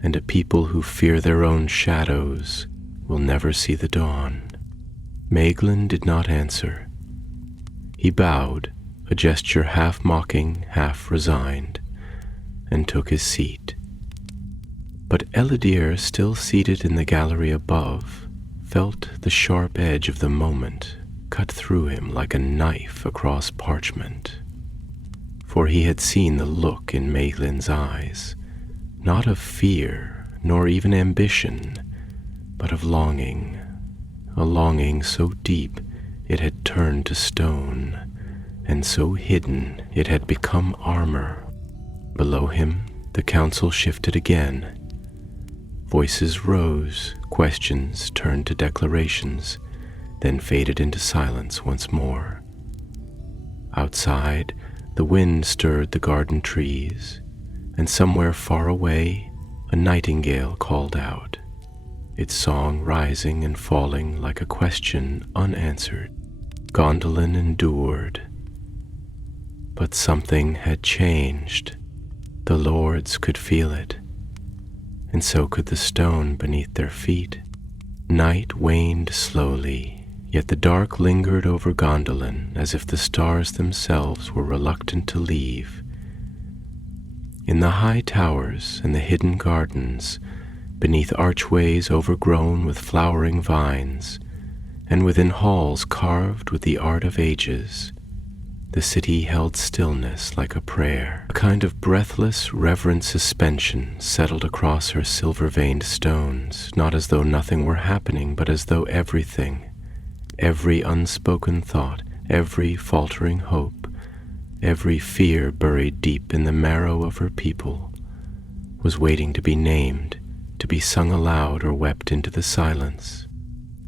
and a people who fear their own shadows will never see the dawn." Maeglin did not answer. He bowed, a gesture half mocking, half resigned, and took his seat. But Ellidyr, still seated in the gallery above, felt the sharp edge of the moment cut through him like a knife across parchment. For he had seen the look in Maeglin's eyes, not of fear, nor even ambition, but of longing, a longing so deep it had turned to stone, and so hidden it had become armor. Below him, the council shifted again. Voices rose, questions turned to declarations, then faded into silence once more. Outside, the wind stirred the garden trees, and somewhere far away, a nightingale called out, its song rising and falling like a question unanswered. Gondolin endured. But something had changed. The lords could feel it, and so could the stone beneath their feet. Night waned slowly, yet the dark lingered over Gondolin as if the stars themselves were reluctant to leave. In the high towers and the hidden gardens, beneath archways overgrown with flowering vines, and within halls carved with the art of ages, the city held stillness like a prayer. A kind of breathless, reverent suspension settled across her silver-veined stones, not as though nothing were happening, but as though everything, every unspoken thought, every faltering hope, every fear buried deep in the marrow of her people, was waiting to be named, to be sung aloud or wept into the silence.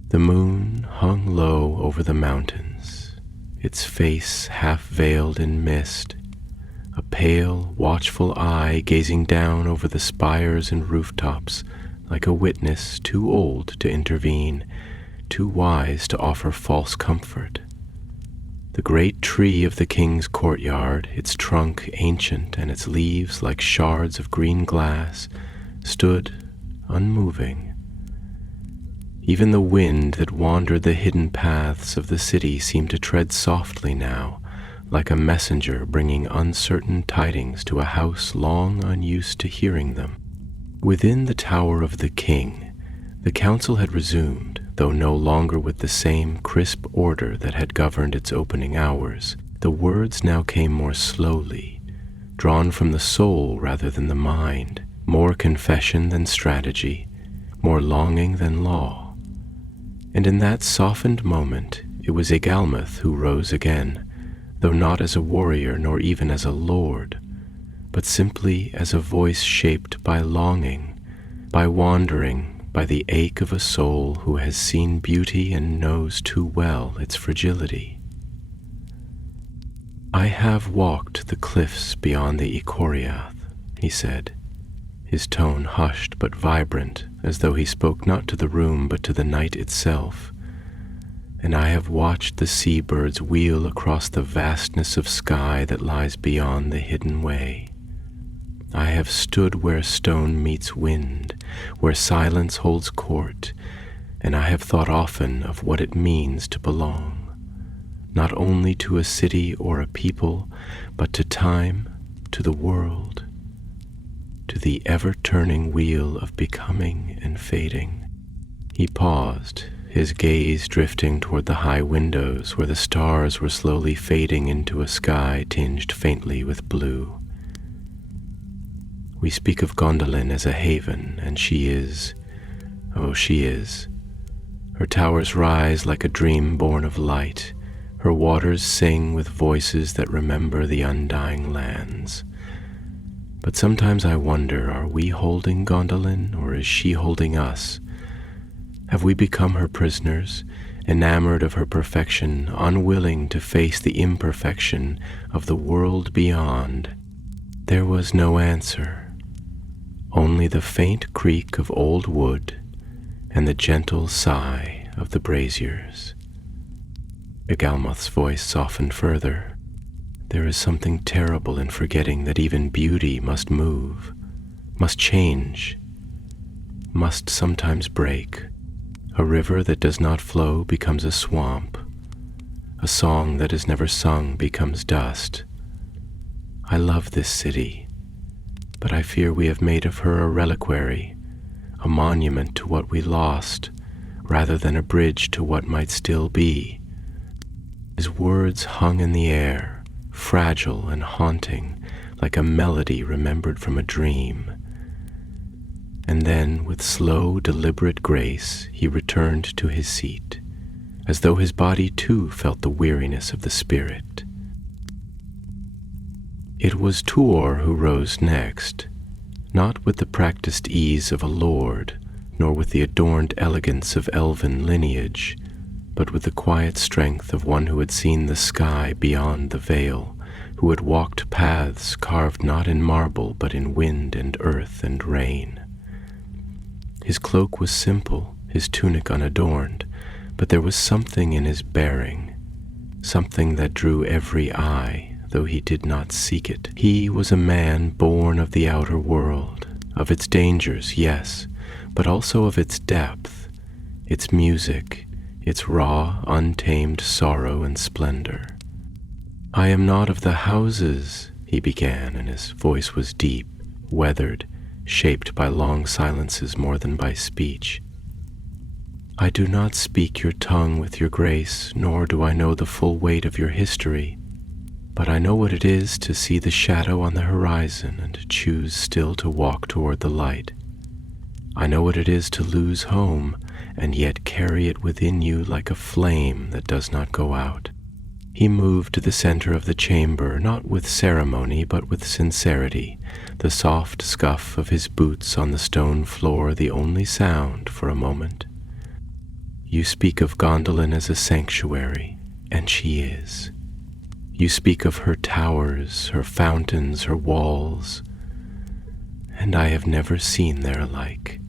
The moon hung low over the mountains, its face half veiled in mist, a pale, watchful eye gazing down over the spires and rooftops like a witness too old to intervene, too wise to offer false comfort. The great tree of the king's courtyard, its trunk ancient and its leaves like shards of green glass, stood unmoving. Even the wind that wandered the hidden paths of the city seemed to tread softly now, like a messenger bringing uncertain tidings to a house long unused to hearing them. Within the tower of the king, the council had resumed, though no longer with the same crisp order that had governed its opening hours. The words now came more slowly, drawn from the soul rather than the mind, more confession than strategy, more longing than law. And in that softened moment, it was Egalmuth who rose again, though not as a warrior nor even as a lord, but simply as a voice shaped by longing, by wandering, by the ache of a soul who has seen beauty and knows too well its fragility. "I have walked the cliffs beyond the Icoriath," he said, his tone hushed but vibrant, as though he spoke not to the room but to the night itself. "And I have watched the sea-birds wheel across the vastness of sky that lies beyond the hidden way. I have stood where stone meets wind, where silence holds court, and I have thought often of what it means to belong, not only to a city or a people, but to time, to the world, to the ever-turning wheel of becoming and fading." He paused, his gaze drifting toward the high windows where the stars were slowly fading into a sky tinged faintly with blue. "We speak of Gondolin as a haven, and she is. Her towers rise like a dream born of light. Her waters sing with voices that remember the undying lands. But sometimes I wonder, are we holding Gondolin, or is she holding us? Have we become her prisoners, enamored of her perfection, unwilling to face the imperfection of the world beyond?" There was no answer, only the faint creak of old wood and the gentle sigh of the braziers. Egalmoth's voice softened further. "There is something terrible in forgetting that even beauty must move, must change, must sometimes break. A river that does not flow becomes a swamp. A song that is never sung becomes dust. I love this city, but I fear we have made of her a reliquary, a monument to what we lost, rather than a bridge to what might still be." His words hung in the air, fragile and haunting, like a melody remembered from a dream. And then, with slow, deliberate grace, he returned to his seat, as though his body too felt the weariness of the spirit. It was Tuor who rose next, not with the practiced ease of a lord, nor with the adorned elegance of elven lineage, but with the quiet strength of one who had seen the sky beyond the veil, who had walked paths carved not in marble but in wind and earth and rain. His cloak was simple, his tunic unadorned, but there was something in his bearing, something that drew every eye, though he did not seek it. He was a man born of the outer world, of its dangers, yes, but also of its depth, its music, its raw, untamed sorrow and splendor. "I am not of the houses," he began, and his voice was deep, weathered, shaped by long silences more than by speech. "I do not speak your tongue with your grace, nor do I know the full weight of your history, but I know what it is to see the shadow on the horizon and choose still to walk toward the light. I know what it is to lose home and yet carry it within you like a flame that does not go out." He moved to the center of the chamber, not with ceremony but with sincerity, the soft scuff of his boots on the stone floor the only sound for a moment. "You speak of Gondolin as a sanctuary, and she is. You speak of her towers, her fountains, her walls, and I have never seen their like.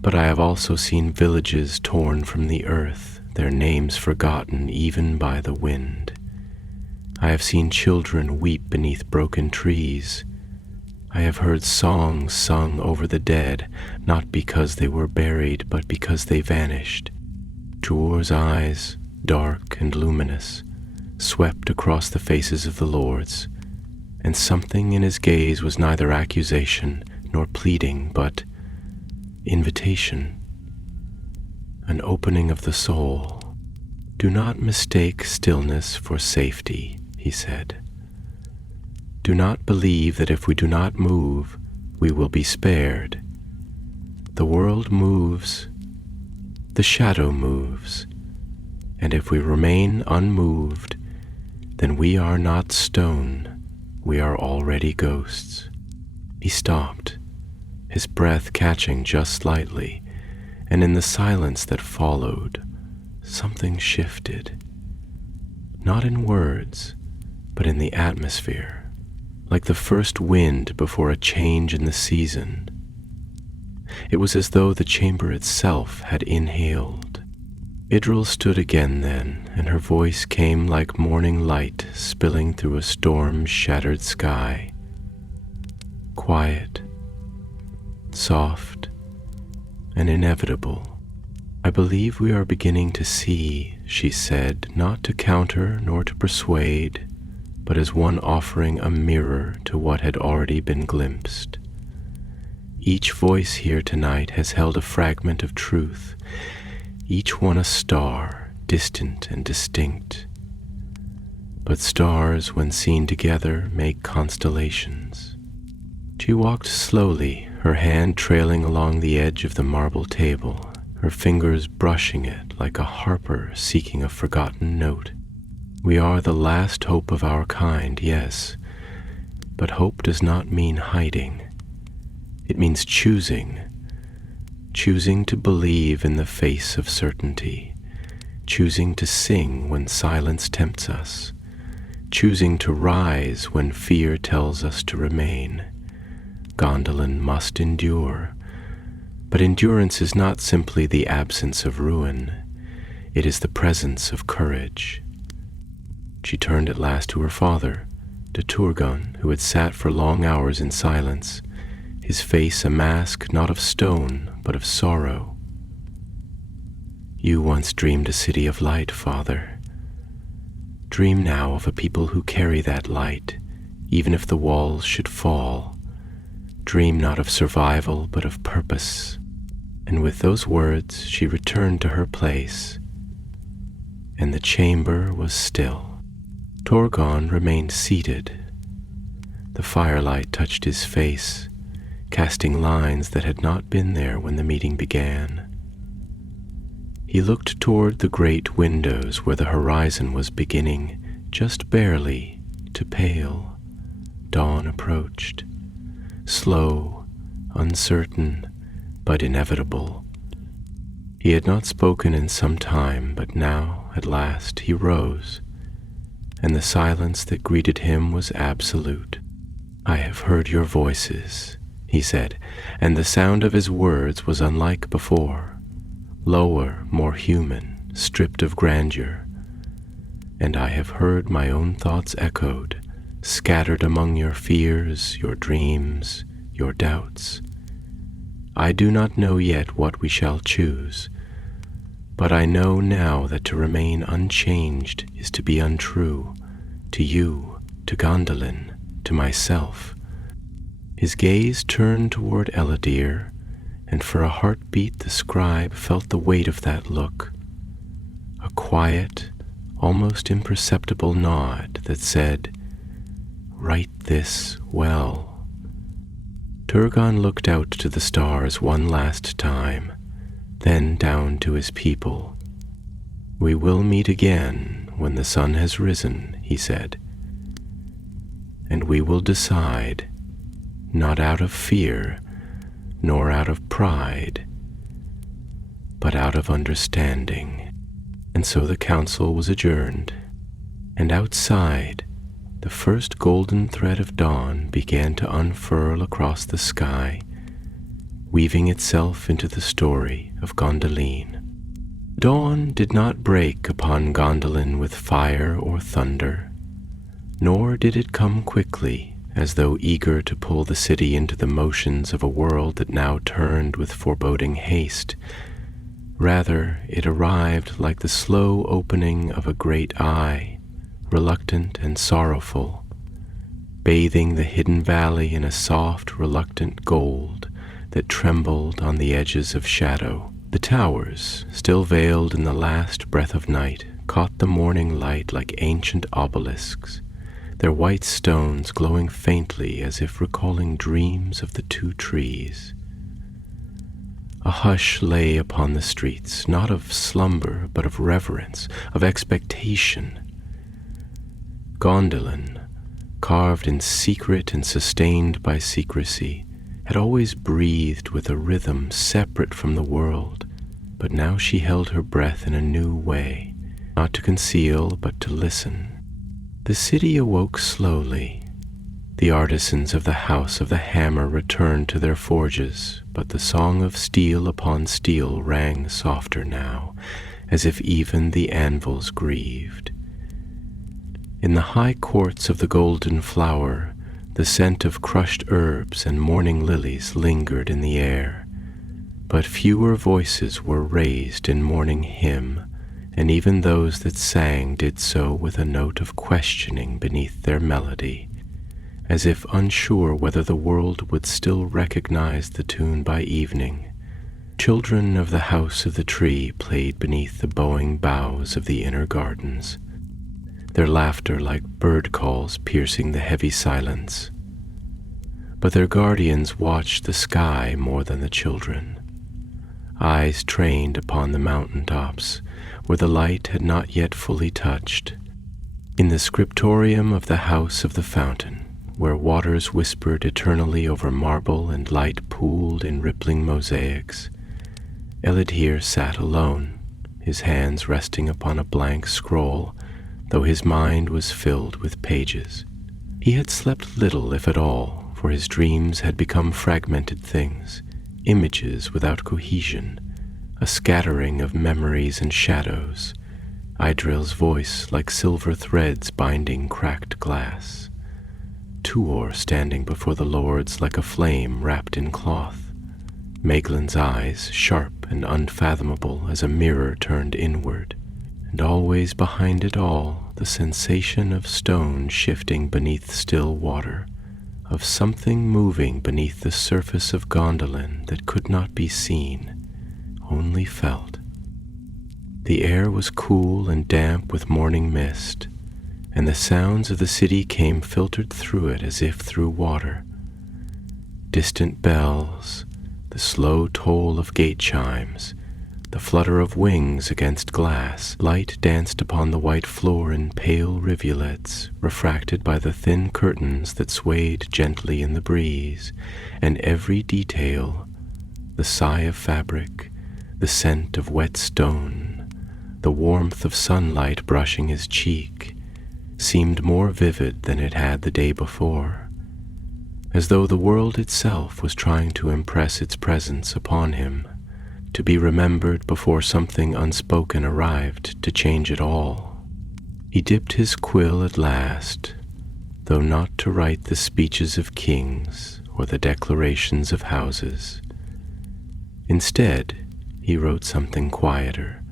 But I have also seen villages torn from the earth, their names forgotten even by the wind. I have seen children weep beneath broken trees. I have heard songs sung over the dead, not because they were buried, but because they vanished. Tuor's eyes, dark and luminous, swept across the faces of the lords, and something in his gaze was neither accusation nor pleading, but invitation, an opening of the soul. "Do not mistake stillness for safety," he said. "Do not believe that if we do not move, we will be spared. The world moves, the shadow moves, and if we remain unmoved, then we are not stone, We are already ghosts." He stopped, his breath catching just slightly, and in the silence that followed, something shifted. Not in words, but in the atmosphere, like the first wind before a change in the season. It was as though the chamber itself had inhaled. Idril stood again then, and her voice came like morning light spilling through a storm-shattered sky. Quiet, soft, and inevitable. "I believe we are beginning to see," she said, not to counter nor to persuade, but as one offering a mirror to what had already been glimpsed. "Each voice here tonight has held a fragment of truth, each one a star, distant and distinct. But stars, when seen together, make constellations." She walked slowly, her hand trailing along the edge of the marble table, her fingers brushing it like a harper seeking a forgotten note. "We are the last hope of our kind, yes, but hope does not mean hiding. It means choosing to believe in the face of certainty, choosing to sing when silence tempts us, choosing to rise when fear tells us to remain. Gondolin must endure, but endurance is not simply the absence of ruin, it is the presence of courage." She turned at last to her father, to Turgon, who had sat for long hours in silence, his face a mask not of stone, but of sorrow. "You once dreamed a city of light, Father. Dream now of a people who carry that light, even if the walls should fall. Dream not of survival, but of purpose." And with those words, she returned to her place, and the chamber was still. Turgon remained seated. The firelight touched his face, casting lines that had not been there when the meeting began. He looked toward the great windows where the horizon was beginning, just barely, to pale. Dawn approached, slow, uncertain, but inevitable. He had not spoken in some time, but now, at last, he rose, and the silence that greeted him was absolute. "I have heard your voices," he said, and the sound of his words was unlike before, lower, more human, stripped of grandeur. "And I have heard my own thoughts echoed, scattered among your fears, your dreams, your doubts. I do not know yet what we shall choose, but I know now that to remain unchanged is to be untrue, to you, to Gondolin, to myself." His gaze turned toward Eladir, and for a heartbeat the scribe felt the weight of that look, a quiet, almost imperceptible nod that said, "Write this well." Turgon looked out to the stars one last time, then down to his people. "We will meet again when the sun has risen," he said, "and we will decide, not out of fear, nor out of pride, but out of understanding." And so the council was adjourned, and outside, the first golden thread of dawn began to unfurl across the sky, weaving itself into the story of Gondolin. Dawn did not break upon Gondolin with fire or thunder, nor did it come quickly, as though eager to pull the city into the motions of a world that now turned with foreboding haste. Rather, it arrived like the slow opening of a great eye, reluctant and sorrowful, bathing the hidden valley in a soft, reluctant gold that trembled on the edges of shadow. The towers, still veiled in the last breath of night, caught the morning light like ancient obelisks, their white stones glowing faintly as if recalling dreams of the two trees. A hush lay upon the streets, not of slumber, but of reverence, of expectation. Gondolin, carved in secret and sustained by secrecy, had always breathed with a rhythm separate from the world, but now she held her breath in a new way, not to conceal but to listen. The city awoke slowly. The artisans of the House of the Hammer returned to their forges, but the song of steel upon steel rang softer now, as if even the anvils grieved. In the high courts of the Golden Flower, the scent of crushed herbs and morning lilies lingered in the air, but fewer voices were raised in morning hymn, and even those that sang did so with a note of questioning beneath their melody, as if unsure whether the world would still recognize the tune by evening. Children of the House of the Tree played beneath the bowing boughs of the inner gardens, their laughter like bird calls piercing the heavy silence. But their guardians watched the sky more than the children, eyes trained upon the mountain tops, where the light had not yet fully touched. In the scriptorium of the House of the Fountain, where waters whispered eternally over marble and light pooled in rippling mosaics, Elidhir sat alone, his hands resting upon a blank scroll, though his mind was filled with pages. He had slept little, if at all, for his dreams had become fragmented things, images without cohesion, a scattering of memories and shadows, Idril's voice like silver threads binding cracked glass, Tuor standing before the lords like a flame wrapped in cloth, Maeglin's eyes sharp and unfathomable as a mirror turned inward, and always behind it all the sensation of stone shifting beneath still water, of something moving beneath the surface of Gondolin that could not be seen, only felt. The air was cool and damp with morning mist, and the sounds of the city came filtered through it as if through water. Distant bells, the slow toll of gate chimes, the flutter of wings against glass, light danced upon the white floor in pale rivulets, refracted by the thin curtains that swayed gently in the breeze, and every detail, the sigh of fabric, the scent of wet stone, the warmth of sunlight brushing his cheek, seemed more vivid than it had the day before, as though the world itself was trying to impress its presence upon him, to be remembered before something unspoken arrived to change it all. He dipped his quill at last, though not to write the speeches of kings or the declarations of houses. Instead, he wrote something quieter,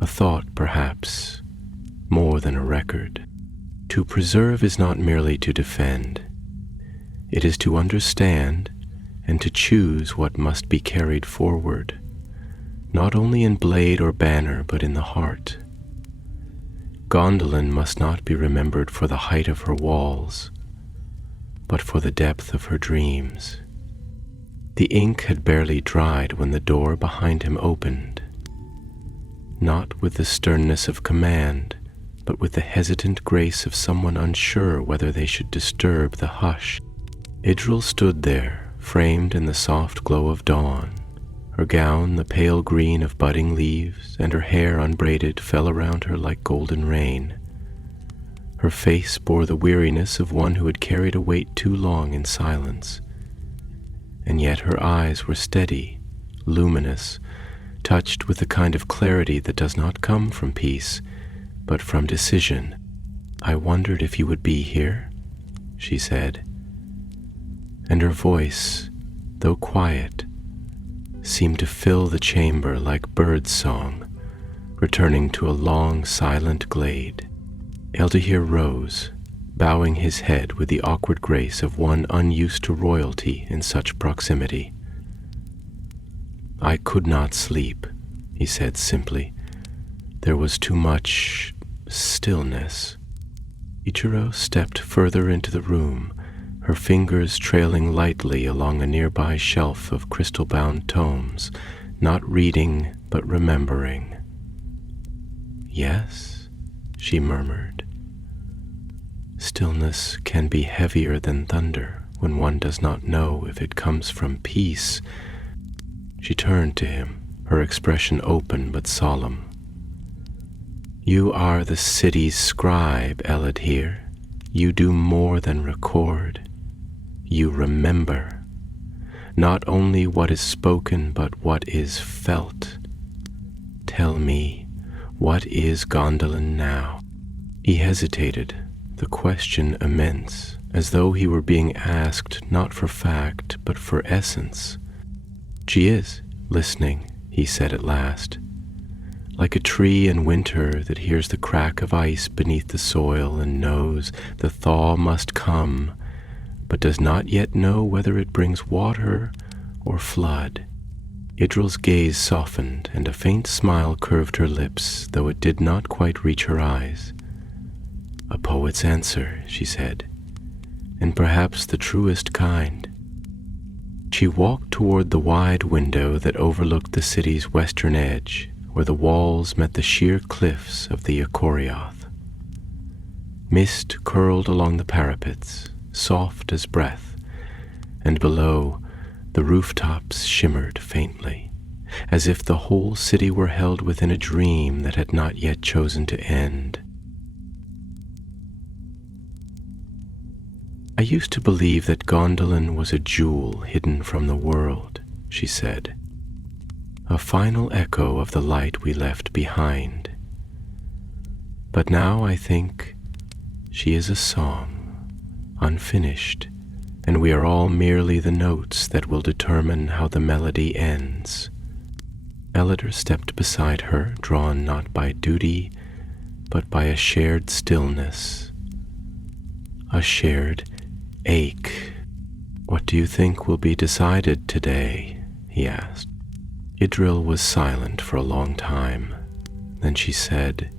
a thought perhaps, more than a record. To preserve is not merely to defend. It is to understand and to choose what must be carried forward, not only in blade or banner, but in the heart. Gondolin must not be remembered for the height of her walls, but for the depth of her dreams. The ink had barely dried when the door behind him opened, not with the sternness of command, but with the hesitant grace of someone unsure whether they should disturb the hush. Idril stood there, framed in the soft glow of dawn, her gown the pale green of budding leaves, and her hair unbraided fell around her like golden rain. Her face bore the weariness of one who had carried a weight too long in silence, and yet her eyes were steady, luminous, touched with the kind of clarity that does not come from peace, but from decision. "I wondered if you would be here," she said, and her voice, though quiet, seemed to fill the chamber like bird song, returning to a long, silent glade. Elidhir rose, bowing his head with the awkward grace of one unused to royalty in such proximity. "I could not sleep," he said simply. "There was too much stillness." Ichiro stepped further into the room, her fingers trailing lightly along a nearby shelf of crystal-bound tomes, not reading but remembering. "Yes," she murmured. Stillness can be heavier than thunder when one does not know if it comes from peace. She turned to him, her expression open but solemn. You are the city's scribe, Elidhir. You do more than record. You remember. Not only what is spoken, but what is felt. Tell me, what is Gondolin now? He hesitated, the question immense, as though he were being asked not for fact, but for essence. She is listening, he said at last. Like a tree in winter that hears the crack of ice beneath the soil and knows the thaw must come, but does not yet know whether it brings water or flood. Idril's gaze softened, and a faint smile curved her lips, though it did not quite reach her eyes. A poet's answer, she said, and perhaps the truest kind. She walked toward the wide window that overlooked the city's western edge, where the walls met the sheer cliffs of the Akorioth. Mist curled along the parapets, soft as breath, and below, the rooftops shimmered faintly, as if the whole city were held within a dream that had not yet chosen to end. I used to believe that Gondolin was a jewel hidden from the world, she said, a final echo of the light we left behind. But now I think she is a song, unfinished, and we are all merely the notes that will determine how the melody ends. Elidhir stepped beside her, drawn not by duty, but by a shared stillness, a shared ache. What do you think will be decided today? He asked. Idril was silent for a long time. Then she said,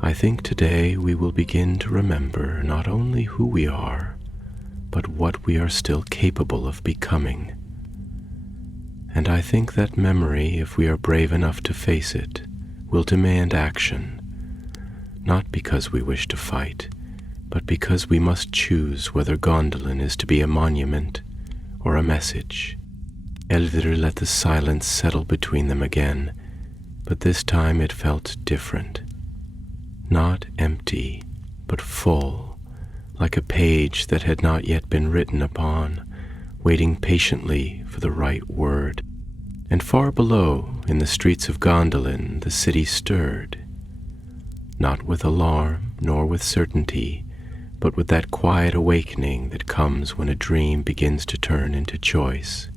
I think today we will begin to remember not only who we are, but what we are still capable of becoming. And I think that memory, if we are brave enough to face it, will demand action, not because we wish to fight, but because we must choose whether Gondolin is to be a monument or a message. Elidhir let the silence settle between them again, but this time it felt different. Not empty, but full, like a page that had not yet been written upon, waiting patiently for the right word. And far below, in the streets of Gondolin, the city stirred, not with alarm nor with certainty, but with that quiet awakening that comes when a dream begins to turn into choice.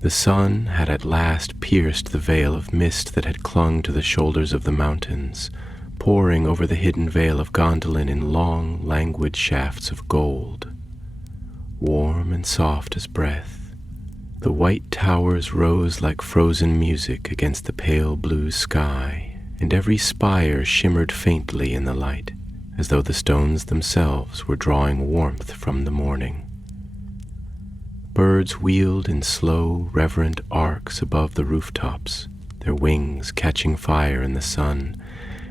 The sun had at last pierced the veil of mist that had clung to the shoulders of the mountains, pouring over the hidden vale of Gondolin in long, languid shafts of gold. Warm and soft as breath, the white towers rose like frozen music against the pale blue sky, and every spire shimmered faintly in the light, as though the stones themselves were drawing warmth from the morning. Birds wheeled in slow, reverent arcs above the rooftops, their wings catching fire in the sun,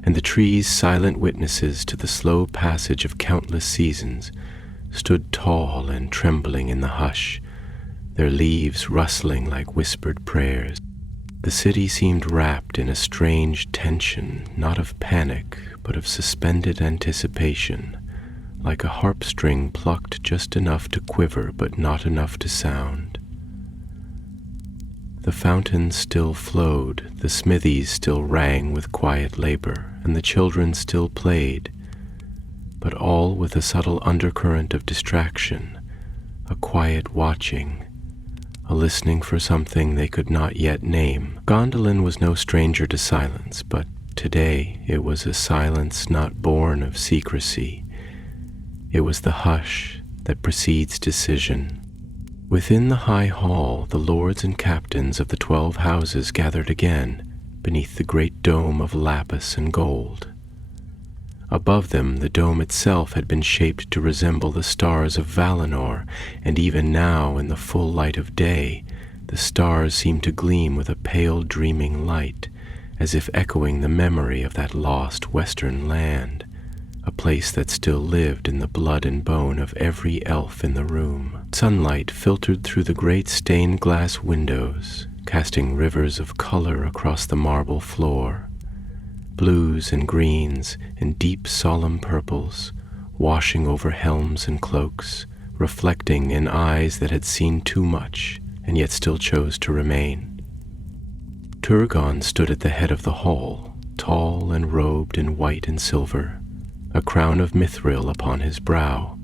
and the trees, silent witnesses to the slow passage of countless seasons, stood tall and trembling in the hush, their leaves rustling like whispered prayers. The city seemed wrapped in a strange tension, not of panic, but of suspended anticipation, like a harp string plucked just enough to quiver but not enough to sound. The fountains still flowed, the smithies still rang with quiet labor, and the children still played, but all with a subtle undercurrent of distraction, a quiet watching, a listening for something they could not yet name. Gondolin was no stranger to silence, but today it was a silence not born of secrecy. It was the hush that precedes decision. Within the high hall, the lords and captains of the 12 houses gathered again, beneath the great dome of lapis and gold. Above them, the dome itself had been shaped to resemble the stars of Valinor, and even now, in the full light of day, the stars seemed to gleam with a pale, dreaming light, as if echoing the memory of that lost western land, a place that still lived in the blood and bone of every elf in the room. Sunlight filtered through the great stained glass windows, casting rivers of color across the marble floor, blues and greens and deep solemn purples, washing over helms and cloaks, reflecting in eyes that had seen too much and yet still chose to remain. Turgon stood at the head of the hall, tall and robed in white and silver, a crown of mithril upon his brow,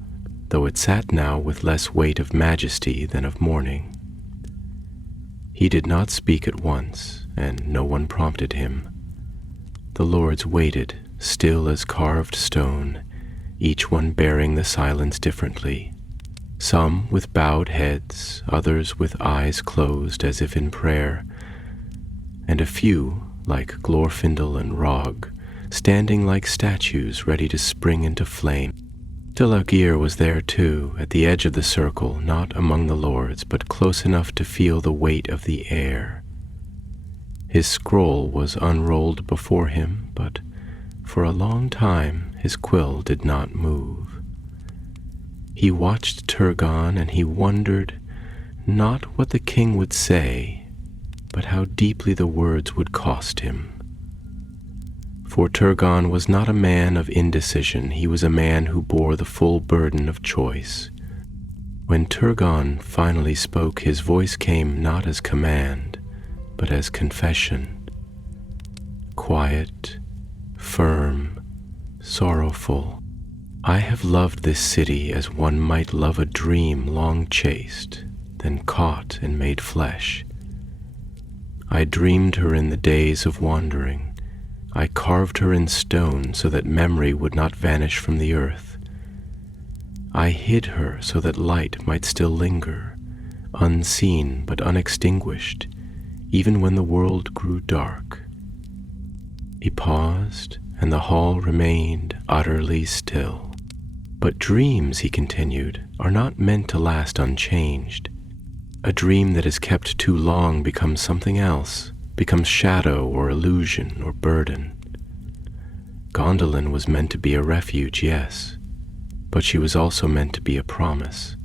though it sat now with less weight of majesty than of mourning. He did not speak at once, and no one prompted him. The lords waited, still as carved stone, each one bearing the silence differently, some with bowed heads, others with eyes closed as if in prayer, and a few, like Glorfindel and Rog, standing like statues ready to spring into flame. Delagear was there too, at the edge of the circle, not among the lords, but close enough to feel the weight of the air. His scroll was unrolled before him, but for a long time his quill did not move. He watched Turgon, and he wondered not what the king would say, but how deeply the words would cost him. For Turgon was not a man of indecision, he was a man who bore the full burden of choice. When Turgon finally spoke, his voice came not as command, but as confession. Quiet, firm, sorrowful. I have loved this city as one might love a dream long chased, then caught and made flesh. I dreamed her in the days of wandering. I carved her in stone so that memory would not vanish from the earth. I hid her so that light might still linger, unseen but unextinguished, even when the world grew dark. He paused, and the hall remained utterly still. But dreams, he continued, are not meant to last unchanged. A dream that is kept too long becomes something else, becomes shadow or illusion or burden. Gondolin was meant to be a refuge, yes, but she was also meant to be a promise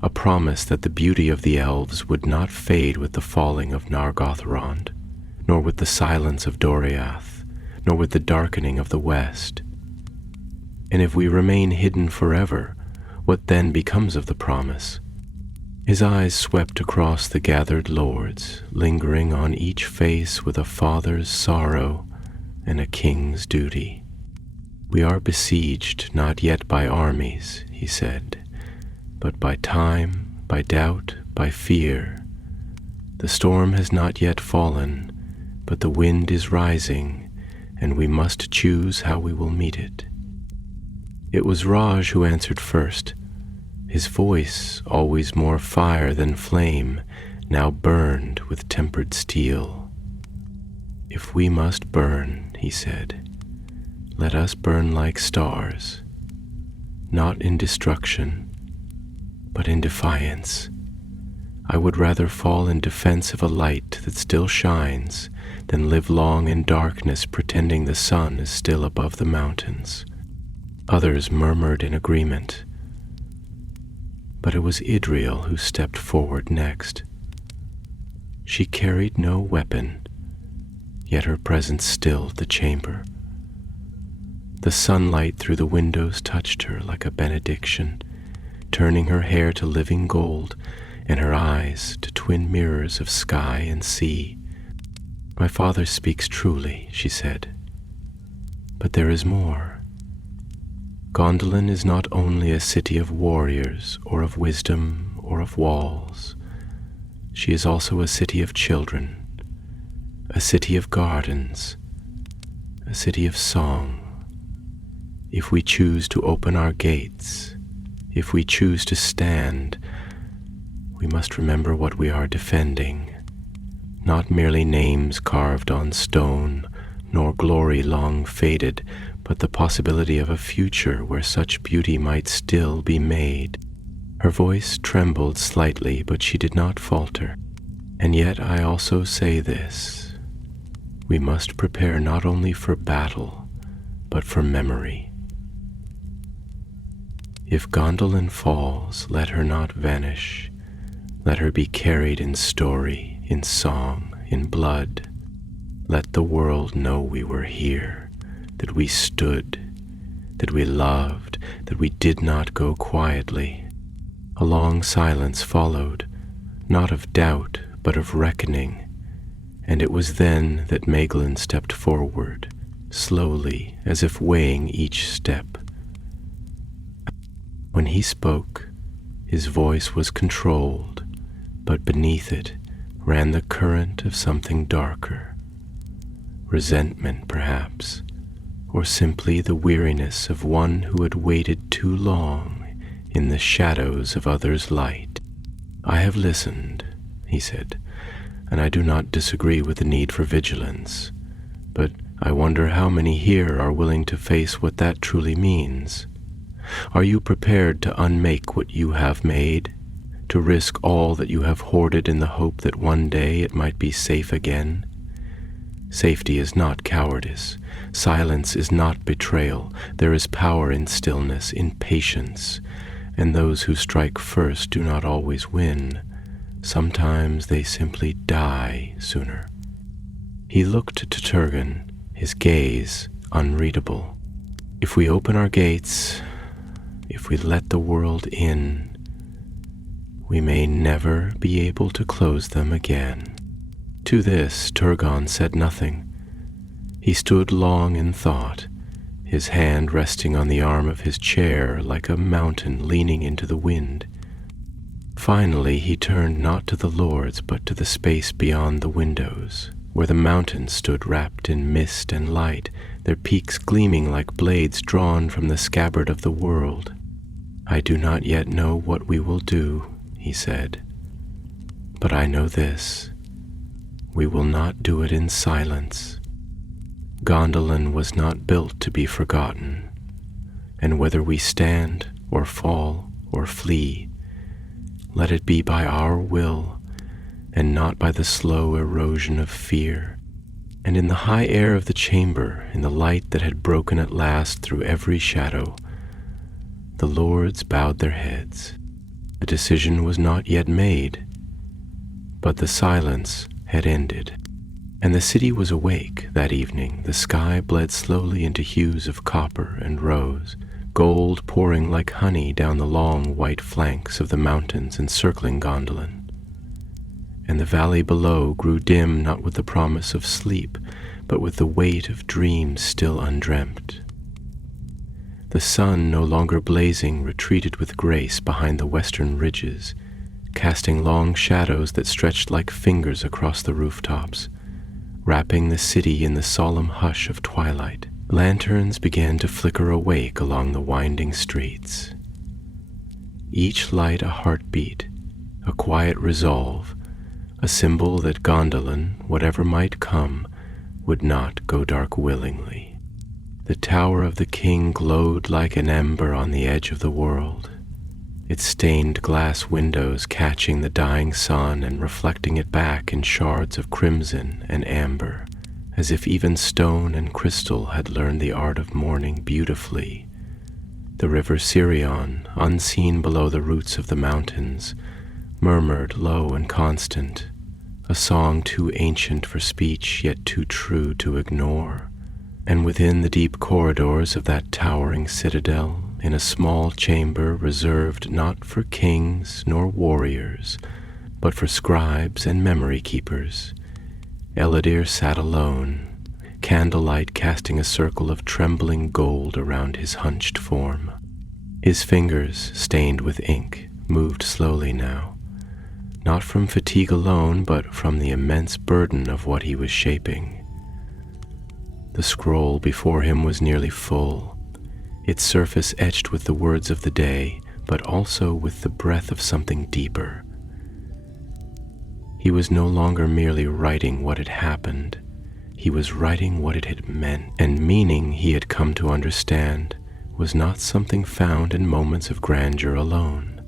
that the beauty of the elves would not fade with the falling of Nargothrond, nor with the silence of Doriath, nor with the darkening of the west. And if we remain hidden forever, what then becomes of the promise? His eyes swept across the gathered lords, lingering on each face with a father's sorrow and a king's duty. We are besieged not yet by armies, he said, but by time, by doubt, by fear. The storm has not yet fallen, but the wind is rising, and we must choose how we will meet it. It was Raj who answered first. His voice, always more fire than flame, now burned with tempered steel. If we must burn, he said, let us burn like stars, not in destruction, but in defiance. I would rather fall in defense of a light that still shines than live long in darkness pretending the sun is still above the mountains. Others murmured in agreement, but it was Idriel who stepped forward next. She carried no weapon, yet her presence stilled the chamber. The sunlight through the windows touched her like a benediction, turning her hair to living gold and her eyes to twin mirrors of sky and sea. My father speaks truly, she said, but there is more. Gondolin is not only a city of warriors or of wisdom or of walls. She is also a city of children, a city of gardens, a city of song. If we choose to open our gates, if we choose to stand, we must remember what we are defending, not merely names carved on stone, nor glory long faded, but the possibility of a future where such beauty might still be made. Her voice trembled slightly, but she did not falter. And yet I also say this: we must prepare not only for battle, but for memory. If Gondolin falls, let her not vanish. Let her be carried in story, in song, in blood. Let the world know we were here, that we stood, that we loved, that we did not go quietly. A long silence followed, not of doubt, but of reckoning, and it was then that Maeglin stepped forward, slowly, as if weighing each step. When he spoke, his voice was controlled, but beneath it ran the current of something darker. Resentment, perhaps, or simply the weariness of one who had waited too long in the shadows of others' light. "I have listened," he said, "and I do not disagree with the need for vigilance, but I wonder how many here are willing to face what that truly means. Are you prepared to unmake what you have made, to risk all that you have hoarded in the hope that one day it might be safe again? Safety is not cowardice. Silence is not betrayal. There is power in stillness, in patience, and those who strike first do not always win. Sometimes they simply die sooner." He looked to Turgon, his gaze unreadable. "If we open our gates, if we let the world in, we may never be able to close them again." To this, Turgon said nothing. He stood long in thought, his hand resting on the arm of his chair like a mountain leaning into the wind. Finally, he turned not to the lords, but to the space beyond the windows, where the mountains stood wrapped in mist and light, their peaks gleaming like blades drawn from the scabbard of the world. "I do not yet know what we will do," he said, "but I know this. We will not do it in silence. Gondolin was not built to be forgotten, and whether we stand or fall or flee, let it be by our will and not by the slow erosion of fear." And in the high air of the chamber, in the light that had broken at last through every shadow, the lords bowed their heads. The decision was not yet made, but the silence had ended, and the city was awake that evening. The sky bled slowly into hues of copper and rose, gold pouring like honey down the long white flanks of the mountains encircling Gondolin. And the valley below grew dim not with the promise of sleep, but with the weight of dreams still undreamt. The sun, no longer blazing, retreated with grace behind the western ridges, casting long shadows that stretched like fingers across the rooftops, wrapping the city in the solemn hush of twilight. Lanterns began to flicker awake along the winding streets, each light a heartbeat, a quiet resolve, a symbol that Gondolin, whatever might come, would not go dark willingly. The tower of the king glowed like an ember on the edge of the world, its stained glass windows catching the dying sun and reflecting it back in shards of crimson and amber, as if even stone and crystal had learned the art of mourning beautifully. The river Sirion, unseen below the roots of the mountains, murmured low and constant, a song too ancient for speech yet too true to ignore. And within the deep corridors of that towering citadel, in a small chamber reserved not for kings nor warriors, but for scribes and memory keepers, Ellidyr sat alone, candlelight casting a circle of trembling gold around his hunched form. His fingers, stained with ink, moved slowly now, not from fatigue alone, but from the immense burden of what he was shaping. The scroll before him was nearly full, its surface etched with the words of the day, but also with the breath of something deeper. He was no longer merely writing what had happened. He was writing what it had meant, and meaning, he had come to understand, was not something found in moments of grandeur alone,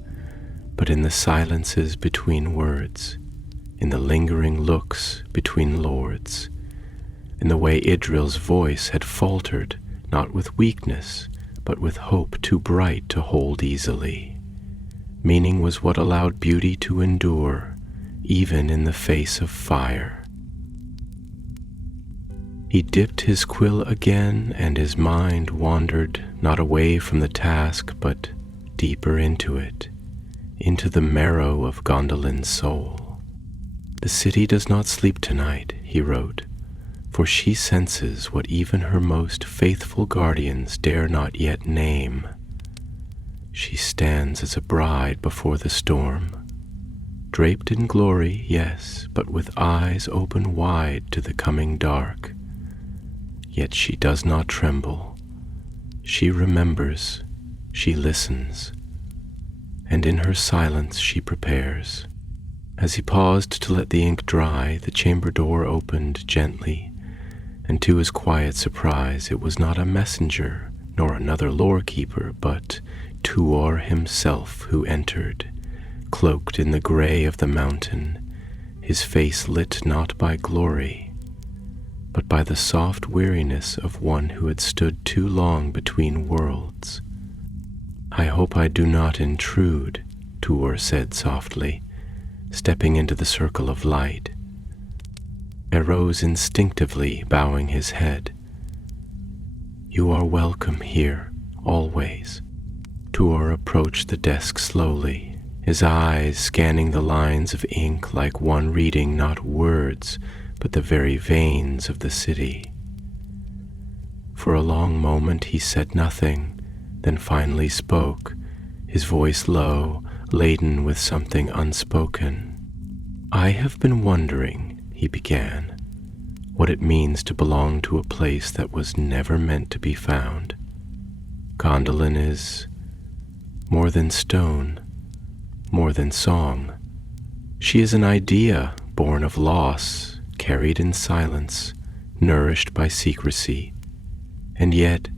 but in the silences between words, in the lingering looks between lords, in the way Idril's voice had faltered, not with weakness, but with hope too bright to hold easily. Meaning was what allowed beauty to endure, even in the face of fire. He dipped his quill again, and his mind wandered not away from the task, but deeper into it, into the marrow of Gondolin's soul. "The city does not sleep tonight," he wrote, "for she senses what even her most faithful guardians dare not yet name. She stands as a bride before the storm, draped in glory, yes, but with eyes open wide to the coming dark. Yet she does not tremble. She remembers, she listens, and in her silence she prepares." As he paused to let the ink dry, the chamber door opened gently, and to his quiet surprise it was not a messenger nor another lore-keeper, but Tuor himself who entered, cloaked in the gray of the mountain, his face lit not by glory, but by the soft weariness of one who had stood too long between worlds. "I hope I do not intrude," Tuor said softly, stepping into the circle of light. Arose instinctively, bowing his head. "You are welcome here, always." Tuor approached the desk slowly, his eyes scanning the lines of ink like one reading not words, but the very veins of the city. For a long moment he said nothing, then finally spoke, his voice low, laden with something unspoken. "I have been wondering," he began, "what it means to belong to a place that was never meant to be found. Gondolin is more than stone, more than song. She is an idea born of loss, carried in silence, nourished by secrecy. And yet,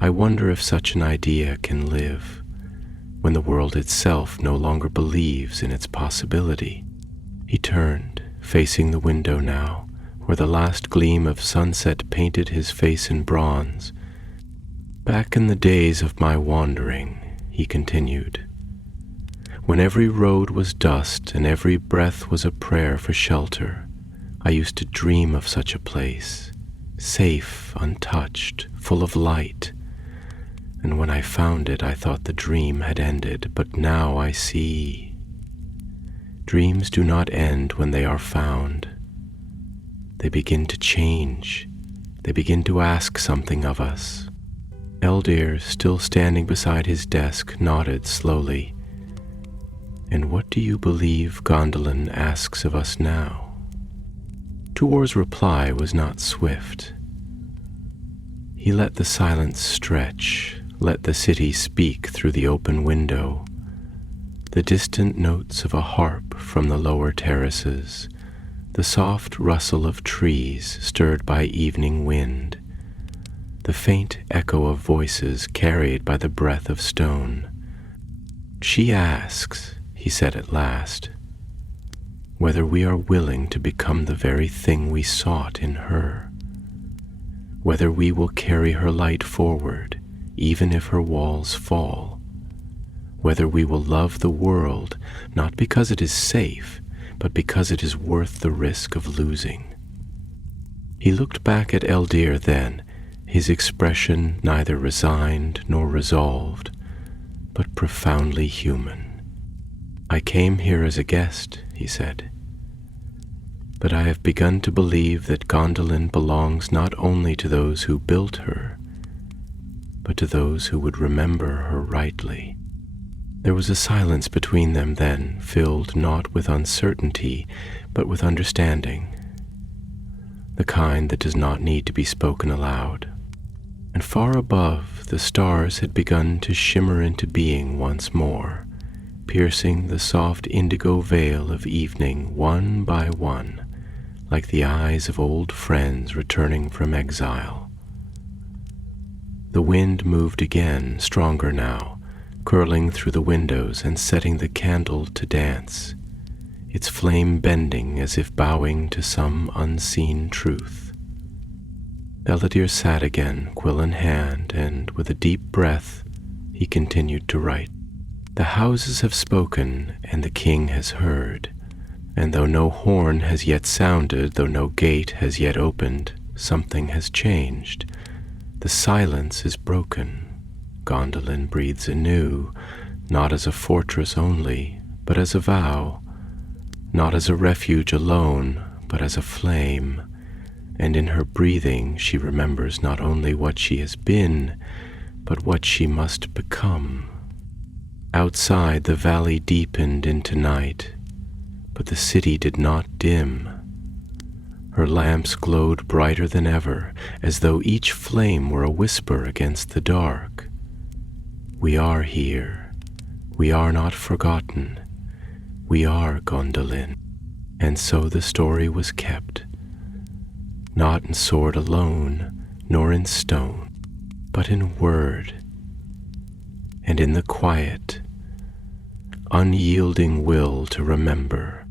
I wonder if such an idea can live, when the world itself no longer believes in its possibility." He turned, facing the window now, where the last gleam of sunset painted his face in bronze. "Back in the days of my wandering," he continued, "when every road was dust and every breath was a prayer for shelter, I used to dream of such a place, safe, untouched, full of light. And when I found it, I thought the dream had ended, but now I see. Dreams do not end when they are found. They begin to change. They begin to ask something of us." Eldir, still standing beside his desk, nodded slowly. "And what do you believe Gondolin asks of us now?" Tuor's reply was not swift. He let the silence stretch, let the city speak through the open window. The distant notes of a harp from the lower terraces, the soft rustle of trees stirred by evening wind, the faint echo of voices carried by the breath of stone. "She asks," he said at last, "whether we are willing to become the very thing we sought in her, whether we will carry her light forward, even if her walls fall, whether we will love the world, not because it is safe, but because it is worth the risk of losing." He looked back at Eldir then, his expression neither resigned nor resolved, but profoundly human. "I came here as a guest," he said, "but I have begun to believe that Gondolin belongs not only to those who built her, but to those who would remember her rightly." There was a silence between them then, filled not with uncertainty, but with understanding, the kind that does not need to be spoken aloud. And far above, the stars had begun to shimmer into being once more, piercing the soft indigo veil of evening one by one, like the eyes of old friends returning from exile. The wind moved again, stronger now, curling through the windows and setting the candle to dance, its flame bending as if bowing to some unseen truth. Ellidyr sat again, quill in hand, and with a deep breath he continued to write. The houses have spoken, and the king has heard, and though no horn has yet sounded, though no gate has yet opened, something has changed. The silence is broken. Gondolin breathes anew, not as a fortress only, but as a vow, not as a refuge alone, but as a flame, and in her breathing she remembers not only what she has been, but what she must become. Outside the valley deepened into night, but the city did not dim. Her lamps glowed brighter than ever, as though each flame were a whisper against the dark. We are here. We are not forgotten. We are Gondolin. And so the story was kept, not in sword alone, nor in stone, but in word, and in the quiet, unyielding will to remember